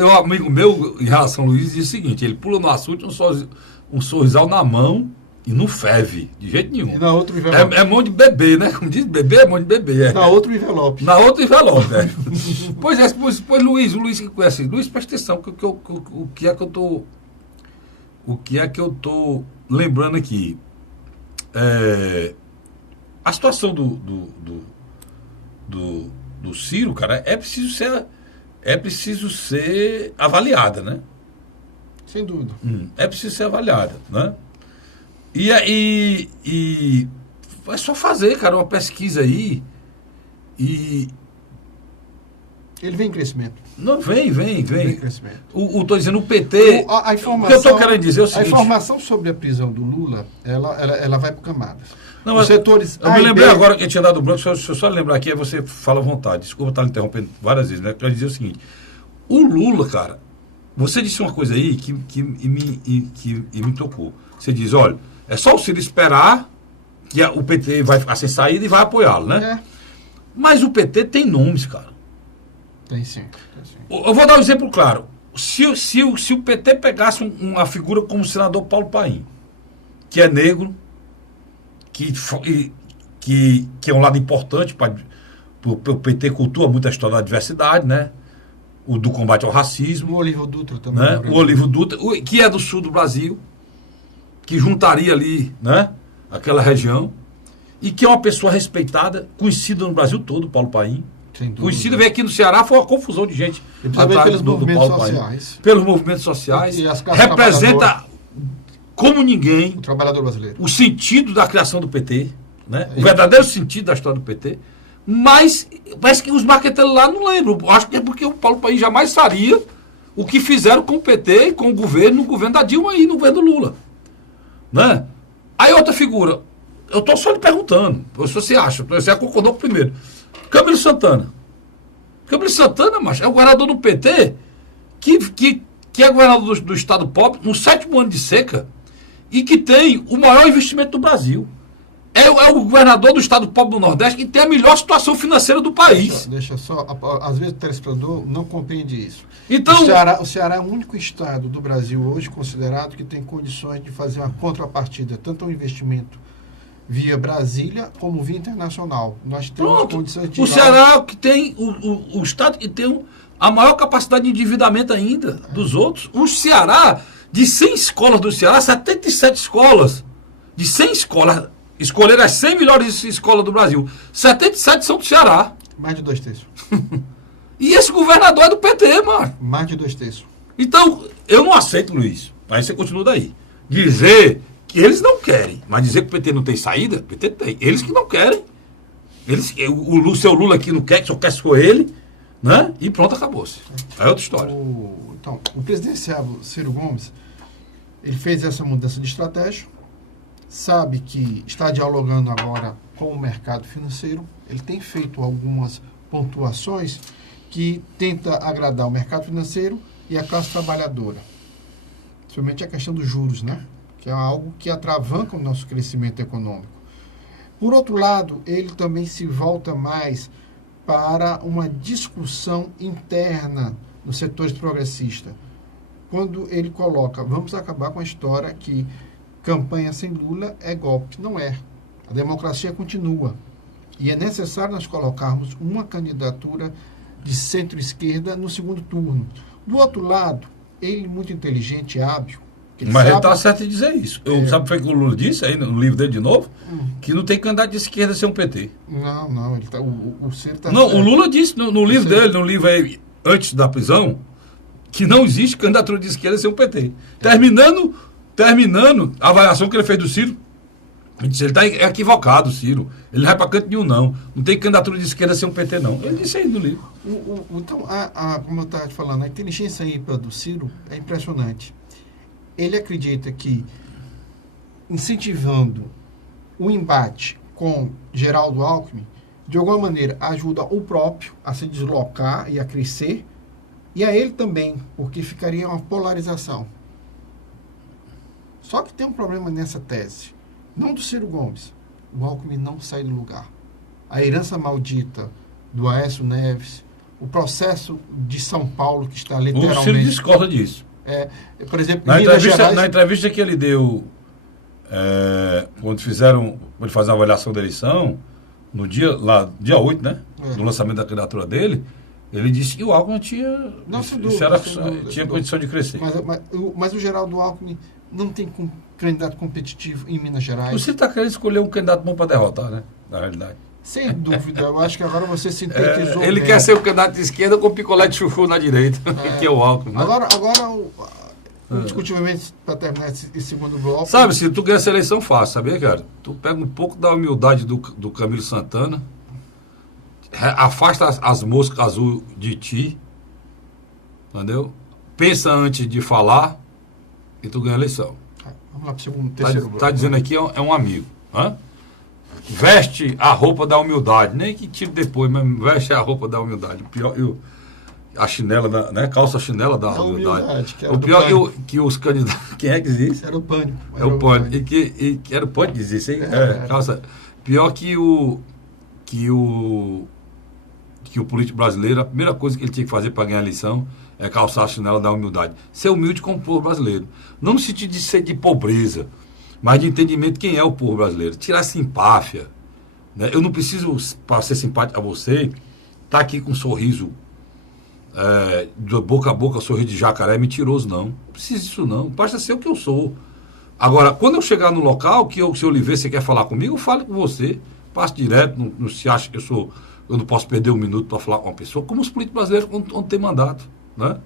um amigo meu, em relação ao Luiz, diz o seguinte, ele pula no açude, um sorrisal na mão e não ferve, de jeito nenhum. E na outra envelope. É mão de bebê, né? Como diz, bebê é mão de bebê. Na outra envelope. Na outra envelope, Pois Luiz que conhece. Luiz, presta atenção, o que é que eu tô lembrando aqui? A situação do Ciro, cara, é preciso ser avaliada, né? Sem dúvida. É preciso ser avaliada, né? E aí, é só fazer, cara, uma pesquisa aí e... Ele vem em crescimento. Não, vem. Vem em crescimento. Tô dizendo, o PT... A informação, o que eu estou querendo dizer é o seguinte... A informação sobre a prisão do Lula, ela vai por camadas. Não, os setores... Eu me lembrei agora que eu tinha dado branco, se eu só lembrar aqui, aí você fala à vontade. Desculpa estar interrompendo várias vezes, né? Eu quero dizer o seguinte... O Lula, cara... Você disse uma coisa aí que me tocou. Você diz, olha... É só o Ciro esperar que o PT vai ficar sem saída e vai apoiá-lo, né? Mas o PT tem nomes, cara. Tem sim. Eu vou dar um exemplo claro. Se o PT pegasse uma figura como o senador Paulo Paim, que é negro, que é um lado importante para o PT cultua muito a história da diversidade, né? O do combate ao racismo. O Olívio Dutra também. Né? O Olívio Dutra, que é do sul do Brasil, que juntaria ali, né, aquela região, e que é uma pessoa respeitada, conhecida no Brasil todo, Paulo Paim. Conhecido, veio aqui no Ceará, foi uma confusão de gente atrás do Paulo Paim. Pelos movimentos sociais. E as representa como ninguém o trabalhador brasileiro. O sentido da criação do PT, né? O verdadeiro sentido da história do PT. Mas parece que os marqueteiros lá não lembram. Acho que é porque o Paulo Paim jamais faria o que fizeram com o PT e com o governo, no governo da Dilma e no governo do Lula. Né? Aí outra figura, eu estou só lhe perguntando, se você acha, você concordou primeiro. Camilo Santana. Camilo Santana, macho, é o governador do PT que é governador do estado pobre no 7º ano de seca e que tem o maior investimento do Brasil. É o governador do estado pobre do Nordeste que tem a melhor situação financeira do país. Deixa só, às vezes o telespectador não compreende isso. Então, o Ceará é o único estado do Brasil hoje considerado que tem condições de fazer uma contrapartida, tanto ao investimento via Brasília como via internacional. Nós temos condições de... O Ceará que tem, o estado que tem a maior capacidade de endividamento ainda dos outros. O Ceará, de 100 escolas do Ceará, 77 escolas, de 100 escolas, escolheram as 100 melhores escolas do Brasil. 77 são do Ceará. Mais de 2/3. E esse governador é do PT, mano. Mais de 2/3. Então, eu não aceito, Luiz. Aí você continua daí. Dizer que eles não querem, mas dizer que o PT não tem saída, o PT tem. Eles que não querem. O seu Lula aqui não quer, só quer só ele, né? E pronto, acabou-se. É outra história. O presidenciável Ciro Gomes, ele fez essa mudança de estratégia, sabe que está dialogando agora com o mercado financeiro, ele tem feito algumas pontuações que tenta agradar o mercado financeiro e a classe trabalhadora. Principalmente a questão dos juros, né? Que é algo que atravanca o nosso crescimento econômico. Por outro lado, ele também se volta mais para uma discussão interna nos setores progressistas. Quando ele coloca, vamos acabar com a história que campanha sem Lula é golpe. Não é. A democracia continua. E é necessário nós colocarmos uma candidatura de centro-esquerda no segundo turno. Do outro lado, ele muito inteligente e hábil. Mas ele está certo em dizer isso. Sabe o que o Lula disse aí no livro dele de novo? Que não tem candidato de esquerda sem um PT. Não. Ele tá, o Ciro está não, certo. O Lula disse no livro dele, no livro aí, antes da prisão, que não existe candidatura de esquerda sem um PT. Terminando a avaliação que ele fez do Ciro, ele disse, ele está equivocado, Ciro. Ele não vai para canto nenhum, não. Não tem candidatura de esquerda sem um PT, não. Ele disse aí no livro. Então, como eu estava te falando, a inteligência ímpar do Ciro é impressionante. Ele acredita que, incentivando o embate com Geraldo Alckmin, de alguma maneira ajuda o próprio a se deslocar e a crescer, e a ele também, porque ficaria uma polarização. Só que tem um problema nessa tese, não do Ciro Gomes. O Alckmin não sai do lugar. A herança maldita do Aécio Neves, o processo de São Paulo, que está literalmente... O Ciro discorda disso. Por exemplo, na entrevista que ele deu, quando ele fazer a avaliação da eleição, no dia 8, né? Do lançamento da candidatura dele, ele disse que o Alckmin tinha condição de crescer. Mas o Geraldo Alckmin não tem candidato competitivo em Minas Gerais. Você está querendo escolher um candidato bom para derrotar, né? Na realidade. Sem dúvida, eu acho que agora você sintetizou. Ele quer ser o candidato de esquerda com picolé de chuchu na direita, que é o Alckmin. Né? Agora indiscutivelmente, para terminar esse segundo bloco. Sabe, se tu ganha essa eleição fácil, sabia, cara? Tu pega um pouco da humildade do Camilo Santana, afasta as moscas azul de ti, entendeu? Pensa antes de falar e tu ganha a eleição. Vamos lá para o segundo, terceiro bloco. Tá dizendo aqui, é um amigo. Hã? Veste a roupa da humildade, nem que tire depois, mas veste a roupa da humildade. O pior, a chinela, né? Calça chinela da humildade. O pior que os candidatos. Quem é que diz isso? Era o Pânico. É o Pânico. E que era o Pânico que diz isso, hein? Calça. Pior que o político brasileiro, a primeira coisa que ele tinha que fazer para ganhar a eleição é calçar a chinela da humildade. Ser humilde com o povo brasileiro. Não no sentido de ser de pobreza, mas de entendimento de quem é o povo brasileiro. Tirar essa empáfia. Né? Eu não preciso, para ser simpático a você, estar aqui com um sorriso de boca a boca, sorriso de jacaré mentiroso, não. Não precisa disso, não. Basta ser o que eu sou. Agora, quando eu chegar no local, se eu lhe ver, você quer falar comigo, eu falo com você. Passo direto, não se acha que eu não posso perder um minuto para falar com uma pessoa, como os políticos brasileiros onde tem mandato. Né?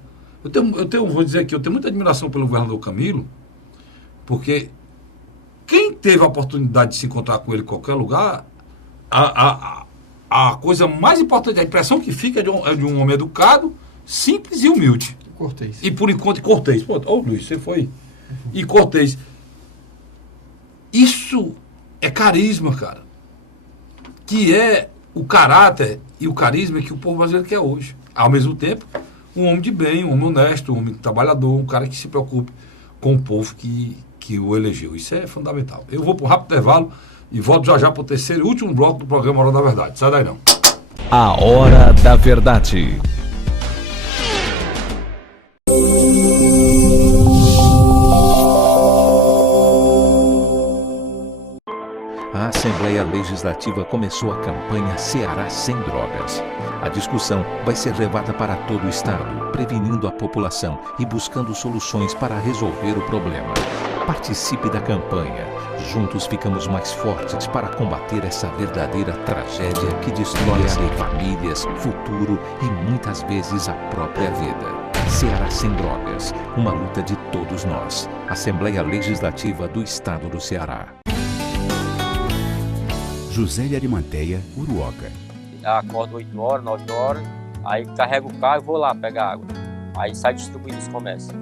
Vou dizer aqui, eu tenho muita admiração pelo governador Camilo, porque quem teve a oportunidade de se encontrar com ele em qualquer lugar, a coisa mais importante, a impressão que fica é de um homem educado, simples e humilde. Cortês. E por enquanto cortês. Luiz, você foi. E cortês. Isso é carisma, cara. Que é o caráter e o carisma que o povo brasileiro quer hoje. Ao mesmo tempo, um homem de bem, um homem honesto, um homem trabalhador, um cara que se preocupe com o povo que o elegeu. Isso é fundamental. Eu vou para um rápido intervalo e volto já para o terceiro e último bloco do programa Hora da Verdade. Sai daí não. A Hora da Verdade. A Assembleia Legislativa começou a campanha Ceará Sem Drogas. A discussão vai ser levada para todo o estado, prevenindo a população e buscando soluções para resolver o problema. Participe da campanha. Juntos ficamos mais fortes para combater essa verdadeira tragédia que destrói famílias, futuro e muitas vezes a própria vida. Ceará Sem Drogas, uma luta de todos nós. Assembleia Legislativa do Estado do Ceará. José de Arimateia, Uruoca. Acordo 8 horas, 9 horas, aí carrego o carro e vou lá pegar água. Aí sai distribuindo os comércios.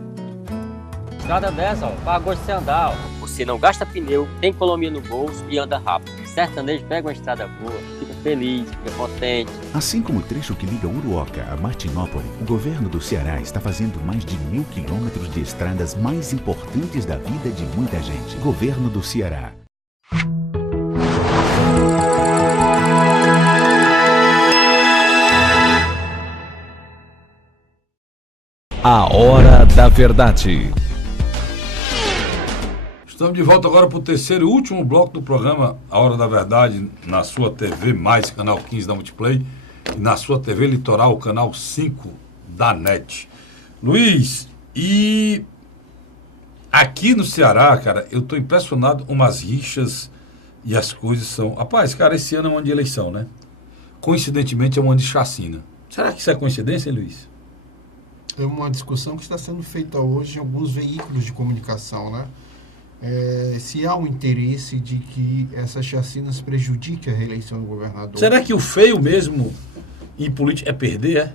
Estrada dessa, para gosto de você andar. Você não gasta pneu, tem economia no bolso e anda rápido. Sertanejo pega uma estrada boa, fica feliz, fica contente. Assim como o trecho que liga Uruoca a Martinópole, o governo do Ceará está fazendo mais de 1.000 quilômetros de estradas mais importantes da vida de muita gente. Governo do Ceará. A Hora da Verdade. Estamos de volta agora para o terceiro e último bloco do programa A Hora da Verdade, na sua TV Mais, canal 15 da Multiplay, e na sua TV Litoral, canal 5 da NET. Luiz, e aqui no Ceará, cara, eu estou impressionado com umas rixas e as coisas são... Rapaz, cara, esse ano é um ano de eleição, né? Coincidentemente é um ano de chacina. Será que isso é coincidência, hein, Luiz? É uma discussão que está sendo feita hoje em alguns veículos de comunicação, né? Se há um interesse de que essas chacinas prejudiquem a reeleição do governador. Será que o feio mesmo em política é perder, é?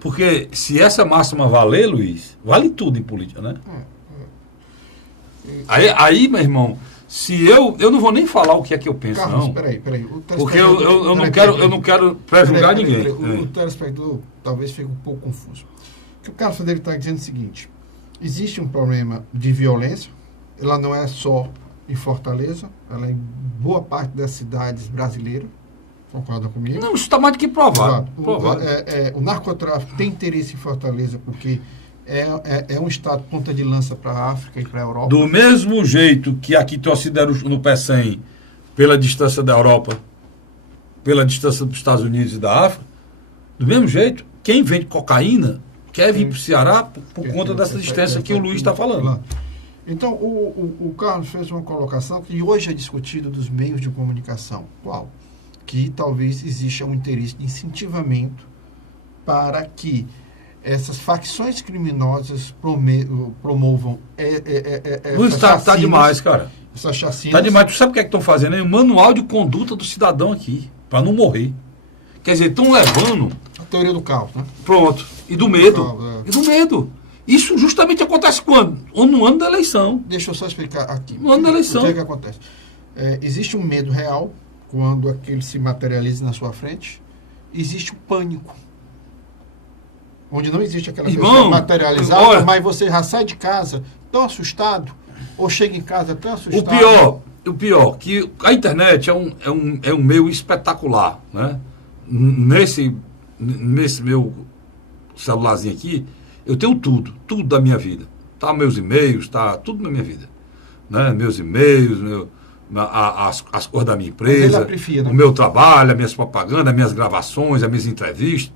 Porque se essa máxima valer, Luiz, vale tudo em política, né? Aí, meu irmão, se eu não vou nem falar o que é que eu penso, Carlos, não. peraí. Porque eu não quero pré-julgar ninguém. O telespectador talvez fique um pouco confuso. O que o Carlos Frederico está dizendo é o seguinte: existe um problema de violência, ela não é só em Fortaleza, ela é em boa parte das cidades brasileiras. Concorda comigo? Não, isso está mais do que provado. O narcotráfico tem interesse em Fortaleza porque é um estado ponta de lança para a África e para a Europa. Do mesmo jeito que aqui tem o Ocidente no P100 pela distância da Europa, pela distância dos Estados Unidos e da África, do mesmo jeito, quem vende cocaína quer vir para o Ceará por conta dessa distância que o Luiz está falando. Então, o Carlos fez uma colocação que hoje é discutido dos meios de comunicação. Qual? Que talvez exista um interesse de incentivamento para que essas facções criminosas promovam Luiz, tá demais, cara. Essas chacinas. Tá demais. Tu sabe o que é que estão fazendo? É um manual de conduta do cidadão aqui, para não morrer. Quer dizer, estão levando... A teoria do caos, né? Pronto. E do medo. E do medo. Isso justamente acontece quando? No ano da eleição. Deixa eu só explicar aqui. No ano da eleição. O que é que acontece? Existe um medo real quando aquele se materializa na sua frente. Existe o pânico. Onde não existe aquela pessoa materializada, mas você já sai de casa tão assustado, ou chega em casa tão assustado. O pior, que a internet é um meio espetacular, né? Nesse meu celularzinho aqui, eu tenho tudo da minha vida. Tá meus e-mails, tá tudo na minha vida. Né? Meus e-mails, as coisas da minha empresa, né? O meu trabalho, as minhas propagandas, as minhas gravações, as minhas entrevistas,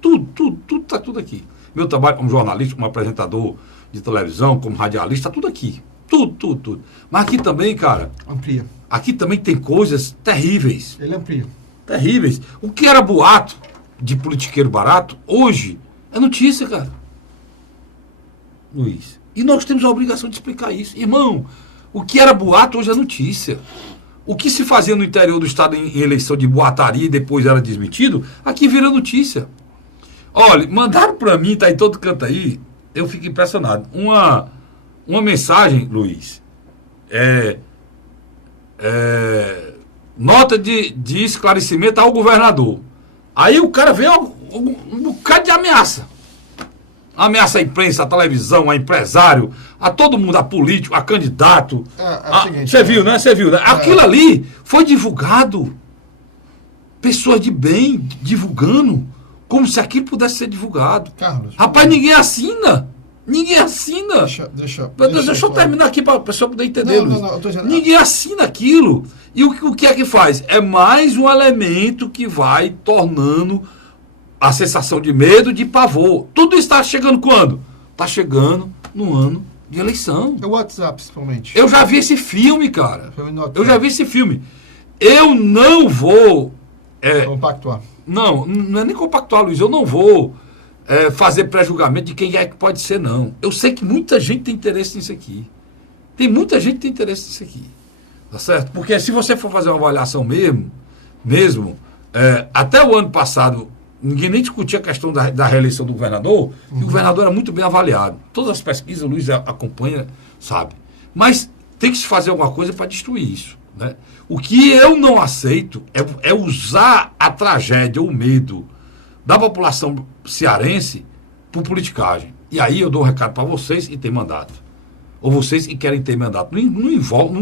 tá tudo aqui. Meu trabalho como jornalista, como apresentador de televisão, como radialista, tá tudo aqui. Tudo. Mas aqui também, cara... Amplia. Aqui também tem coisas terríveis. Ele amplia. Terríveis. O que era boato de politiqueiro barato, hoje é notícia, cara. Luiz. E nós temos a obrigação de explicar isso. Irmão, o que era boato, hoje é notícia. O que se fazia no interior do estado em eleição de boataria e depois era desmentido, aqui vira notícia. Olha, mandaram para mim, tá em todo canto aí, eu fico impressionado. Uma mensagem, Luiz, nota de esclarecimento ao governador. Aí o cara vê um bocado de ameaça. Ameaça a imprensa, a televisão, a empresário, a todo mundo, a político, a candidato. Você viu, né? Aquilo ali foi divulgado. Pessoas de bem divulgando, como se aquilo pudesse ser divulgado. Carlos, rapaz, ninguém assina. Deixa eu terminar aqui para a pessoa poder entender, Luiz. Ninguém assina aquilo. E o que é que faz? É mais um elemento que vai tornando a sensação de medo, de pavor. Tudo isso está chegando quando? Está chegando no ano de eleição. É o WhatsApp, principalmente. Eu já vi esse filme, cara. Eu não vou... compactuar. Não é nem compactuar, Luiz. Eu não vou fazer pré-julgamento de quem é que pode ser, não. Eu sei que muita gente tem interesse nisso aqui. Tem muita gente que tem interesse nisso aqui. Tá certo? Porque se você for fazer uma avaliação mesmo, até o ano passado, ninguém nem discutia a questão da reeleição do governador, e o governador era muito bem avaliado. Todas as pesquisas, o Luiz acompanha, sabe. Mas tem que se fazer alguma coisa para destruir isso. Né? O que eu não aceito é usar a tragédia, o medo da população cearense por politicagem. E aí eu dou um recado para vocês e tem mandato. Ou vocês que querem ter mandato. Não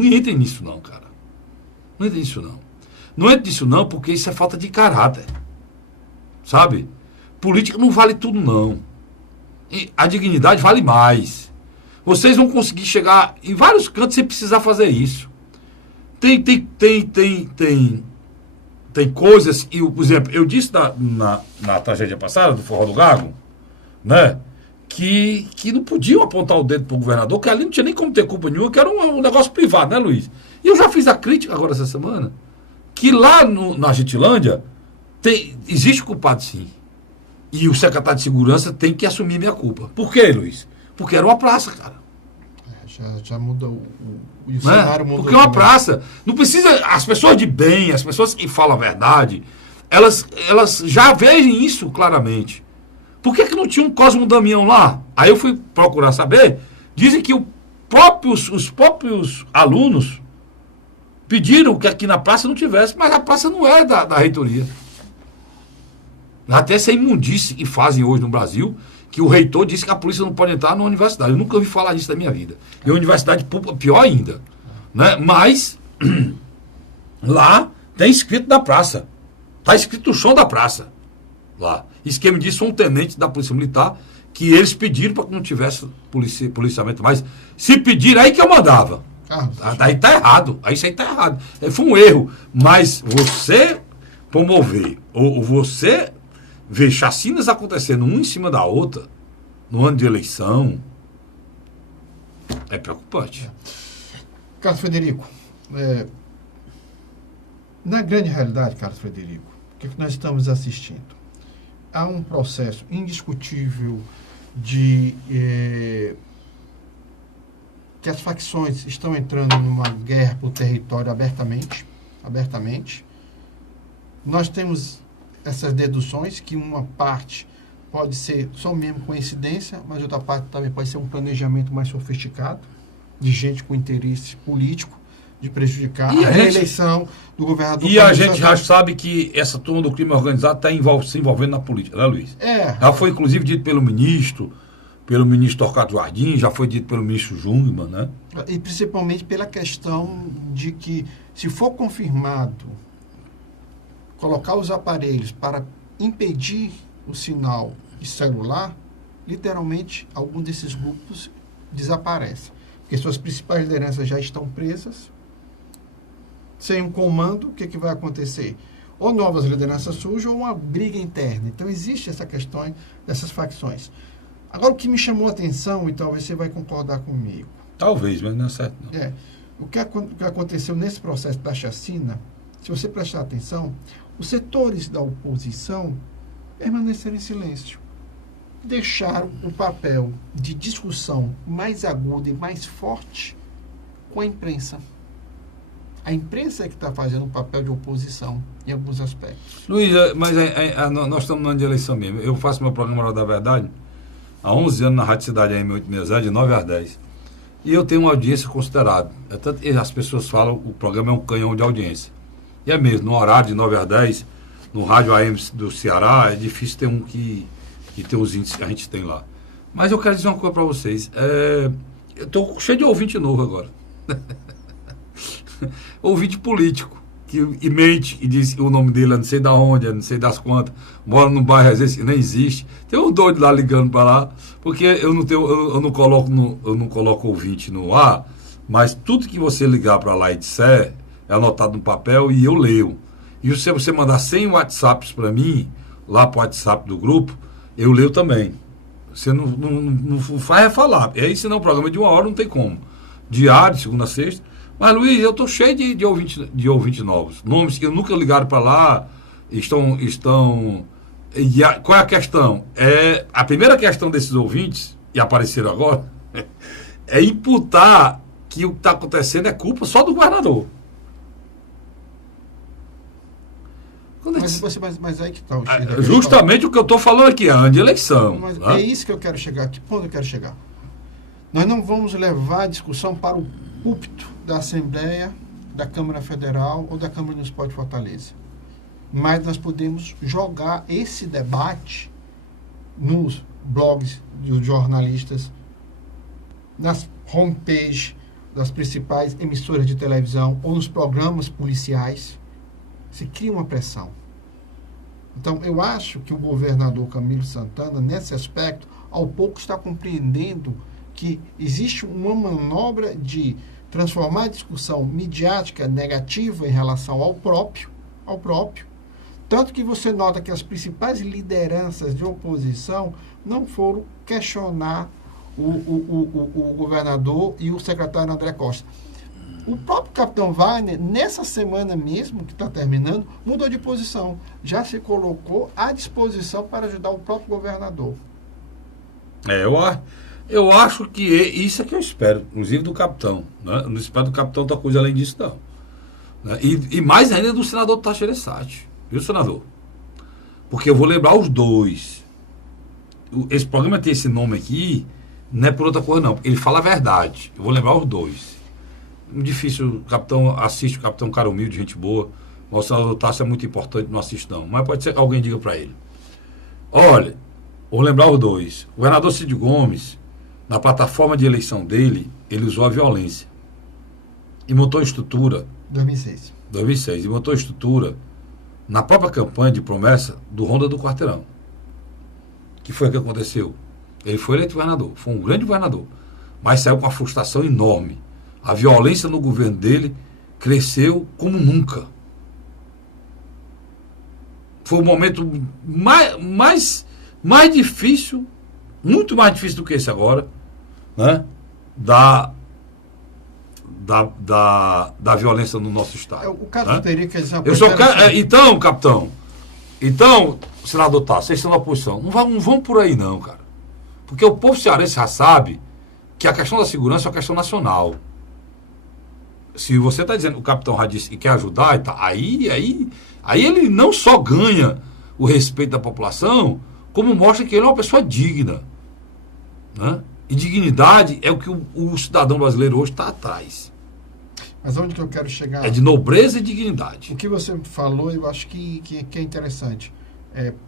entrem nisso não, cara. Não entrem nisso não. Não entrem nisso não, porque isso é falta de caráter. Sabe? Política não vale tudo não. E a dignidade vale mais. Vocês vão conseguir chegar em vários cantos sem precisar fazer isso. Tem coisas, e, por exemplo, eu disse na tragédia passada, do Forró do Gago, né, que não podiam apontar o dedo para o governador, que ali não tinha nem como ter culpa nenhuma, que era um negócio privado, né, Luiz? E eu já fiz a crítica agora essa semana, que lá na Gentilândia existe culpado sim. E o secretário de Segurança tem que assumir minha culpa. Por quê, Luiz? Porque era uma praça, cara. Já mudou o cenário mudou. Porque é uma praça. Não precisa. As pessoas de bem, as pessoas que falam a verdade, elas já veem isso claramente. Por que não tinha um Cosmo Damião lá? Aí eu fui procurar saber. Dizem que os próprios alunos Pediram que aqui na praça não tivesse, mas a praça não é da reitoria. Até essa imundície que fazem hoje no Brasil, que o reitor disse que a polícia não pode entrar na universidade. Eu nunca ouvi falar disso na minha vida. E a universidade pública, pior ainda. Né? Mas, lá, tem escrito da praça. Está escrito no chão da praça. Lá. Isso que me disse um tenente da Polícia Militar, que eles pediram para que não tivesse policiamento. Mas, se pedir, aí que eu mandava. Aí está errado. Isso aí está errado. Foi um erro. Mas você promover, ou você ver chacinas acontecendo uma em cima da outra, no ano de eleição, é preocupante. Carlos Frederico, na grande realidade, Carlos Frederico, o que nós estamos assistindo? Há um processo indiscutível de que as facções estão entrando numa guerra por território abertamente. Nós temos essas deduções, que uma parte pode ser só mesmo coincidência, mas outra parte também pode ser um planejamento mais sofisticado, de gente com interesse político, de prejudicar a reeleição do governador. E a gente já sabe que essa turma do crime organizado está se envolvendo na política, né, Luiz? Já foi, inclusive, dito pelo ministro Torquato Jardim, já foi dito pelo ministro Jungmann, né? E principalmente pela questão de que, se for confirmado colocar os aparelhos para impedir o sinal de celular, literalmente, algum desses grupos desaparece. Porque suas principais lideranças já estão presas. Sem um comando, o que vai acontecer? Ou novas lideranças surgem, ou uma briga interna. Então, existe essa questão dessas facções. Agora, o que me chamou a atenção, e talvez você vai concordar comigo. Talvez, mas não é certo, não. O que aconteceu nesse processo da chacina, se você prestar atenção, os setores da oposição permaneceram em silêncio. Deixaram o papel de discussão mais agudo e mais forte com a imprensa. A imprensa é que está fazendo um papel de oposição em alguns aspectos. Luiz, mas nós estamos no ano de eleição mesmo. Eu faço meu programa Hora da Verdade há 11 anos na Rádio Cidade AM 860, de 9 às 10. E eu tenho uma audiência considerável. Tanto que as pessoas falam que o programa é um canhão de audiência. E é mesmo, no horário de 9 às 10, no rádio AM do Ceará, é difícil ter um que tem os índices que a gente tem lá. Mas eu quero dizer uma coisa para vocês. Eu estou cheio de ouvinte novo agora. Ouvinte político, que mente, e diz o nome dele, não sei da onde, não sei das quantas, mora num bairro, às vezes, que nem existe. Tem um doido lá ligando para lá, porque eu não coloco ouvinte no ar, mas tudo que você ligar para lá e disser é anotado no papel e eu leio. E se você mandar 100 WhatsApps para mim, lá para o WhatsApp do grupo, eu leio também. Você não faz falar. E aí, senão o programa é de 1 hora, não tem como. Diário, segunda a sexta. Mas, Luiz, eu estou cheio de ouvintes novos. Nomes que nunca ligaram para lá, estão... qual é a questão? A primeira questão desses ouvintes, e apareceram agora, é imputar que o que está acontecendo é culpa só do governador. Mas aí que está o Chile. Justamente o que eu estou falando aqui, é ano de eleição. Mas é isso que eu quero chegar. Que ponto eu quero chegar? Nós não vamos levar a discussão para o púlpito da Assembleia, da Câmara Federal ou da Câmara Municipal de Fortaleza. Mas nós podemos jogar esse debate nos blogs dos jornalistas, nas homepages das principais emissoras de televisão ou nos programas policiais. Se cria uma pressão. Então, eu acho que o governador Camilo Santana, nesse aspecto, ao pouco está compreendendo que existe uma manobra de transformar a discussão midiática negativa em relação ao próprio, tanto que você nota que as principais lideranças de oposição não foram questionar o governador e o secretário André Costa. O próprio capitão Wagner, nessa semana mesmo, que está terminando, mudou de posição. Já se colocou à disposição para ajudar o próprio governador. Eu acho que isso é que eu espero, inclusive do capitão. Né? Não espero do capitão outra coisa além disso, não. Né? E mais ainda do senador Tasso Gereissati. Viu, senador? Porque eu vou lembrar os dois. Esse programa tem esse nome aqui, não é por outra coisa, não. Ele fala a verdade. Eu vou lembrar os dois. difícil, o capitão assiste, o capitão cara humilde, gente boa. O senador Tasso é muito importante, não assiste não. Mas pode ser que alguém diga para ele. Olha, vou lembrar os dois. O governador Cid Gomes, na plataforma de eleição dele, ele usou a violência. E montou estrutura. 2006. E montou estrutura na própria campanha de promessa do Ronda do Quarteirão. Que foi o que aconteceu? Ele foi eleito governador, foi um grande governador, mas saiu com uma frustração enorme. A violência no governo dele cresceu como nunca. Foi o momento mais difícil, muito mais difícil do que esse agora, né? Da violência no nosso estado. O Carlos teria que dizer uma Então, capitão, senador Tasso, vocês estão na oposição. Não vão por aí não, cara. Porque o povo cearense já sabe que a questão da segurança é uma questão nacional. Se você está dizendo que o capitão já disse e quer ajudar, aí ele não só ganha o respeito da população, como mostra que ele é uma pessoa digna. Né? E dignidade é o que o cidadão brasileiro hoje está atrás. Mas onde que eu quero chegar? É de nobreza e dignidade. O que você falou, eu acho que é interessante.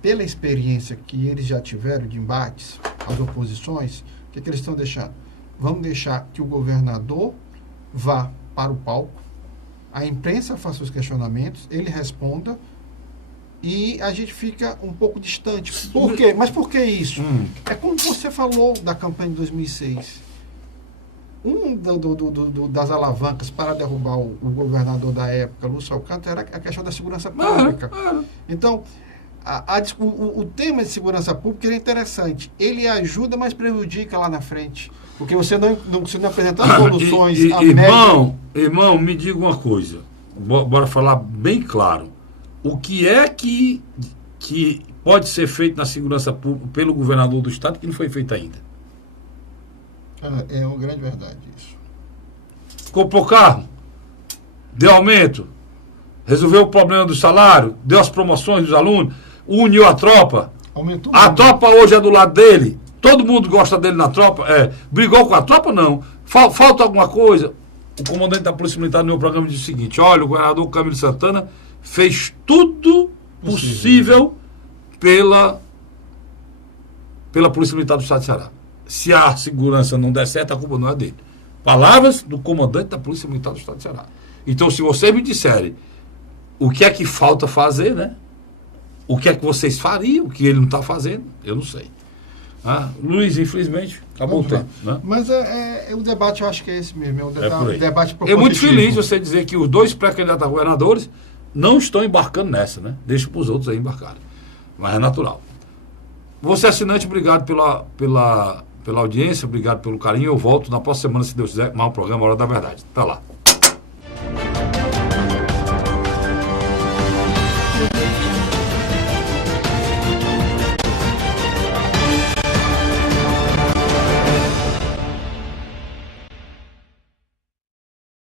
Pela experiência que eles já tiveram de embates, as oposições, o que eles estão deixando? Vamos deixar que o governador vá para o palco, a imprensa faça os questionamentos, ele responda e a gente fica um pouco distante. Por quê? Mas por que isso? É como você falou da campanha de 2006. Das alavancas para derrubar o governador da época, Lúcio Alcântara, era a questão da segurança pública. Então, o tema de segurança pública é interessante. Ele ajuda, mas prejudica lá na frente. Porque você não apresenta soluções. Irmão, me diga uma coisa. Bora falar bem claro. O que é que pode ser feito na segurança pública pelo governador do estado que não foi feito ainda? É uma grande verdade isso. Comprou carro, deu aumento, resolveu o problema do salário, deu as promoções dos alunos, uniu a tropa. Aumentou a tropa hoje é do lado dele. Todo mundo gosta dele na tropa. Brigou com a tropa? Não. Falta alguma coisa? O comandante da Polícia Militar no meu programa disse o seguinte: olha, o governador Camilo Santana fez tudo possível pela Polícia Militar do Estado de Ceará. Se a segurança não der certo, a culpa não é dele. Palavras do comandante da Polícia Militar do Estado de Ceará. Então, se vocês me disserem o que é que falta fazer, né? O que é que vocês fariam, o que ele não está fazendo, eu não sei. Luiz, infelizmente, acabou o tempo. Né? Mas o debate, eu acho que é esse mesmo. É um debate propositivo. É muito feliz você dizer que os dois pré-candidatos a governadores não estão embarcando nessa, né? Deixa para os outros aí embarcarem. Mas é natural. Você, assinante, obrigado pela audiência, obrigado pelo carinho. Eu volto na próxima semana, se Deus quiser, mais um programa Hora da Verdade. Até lá.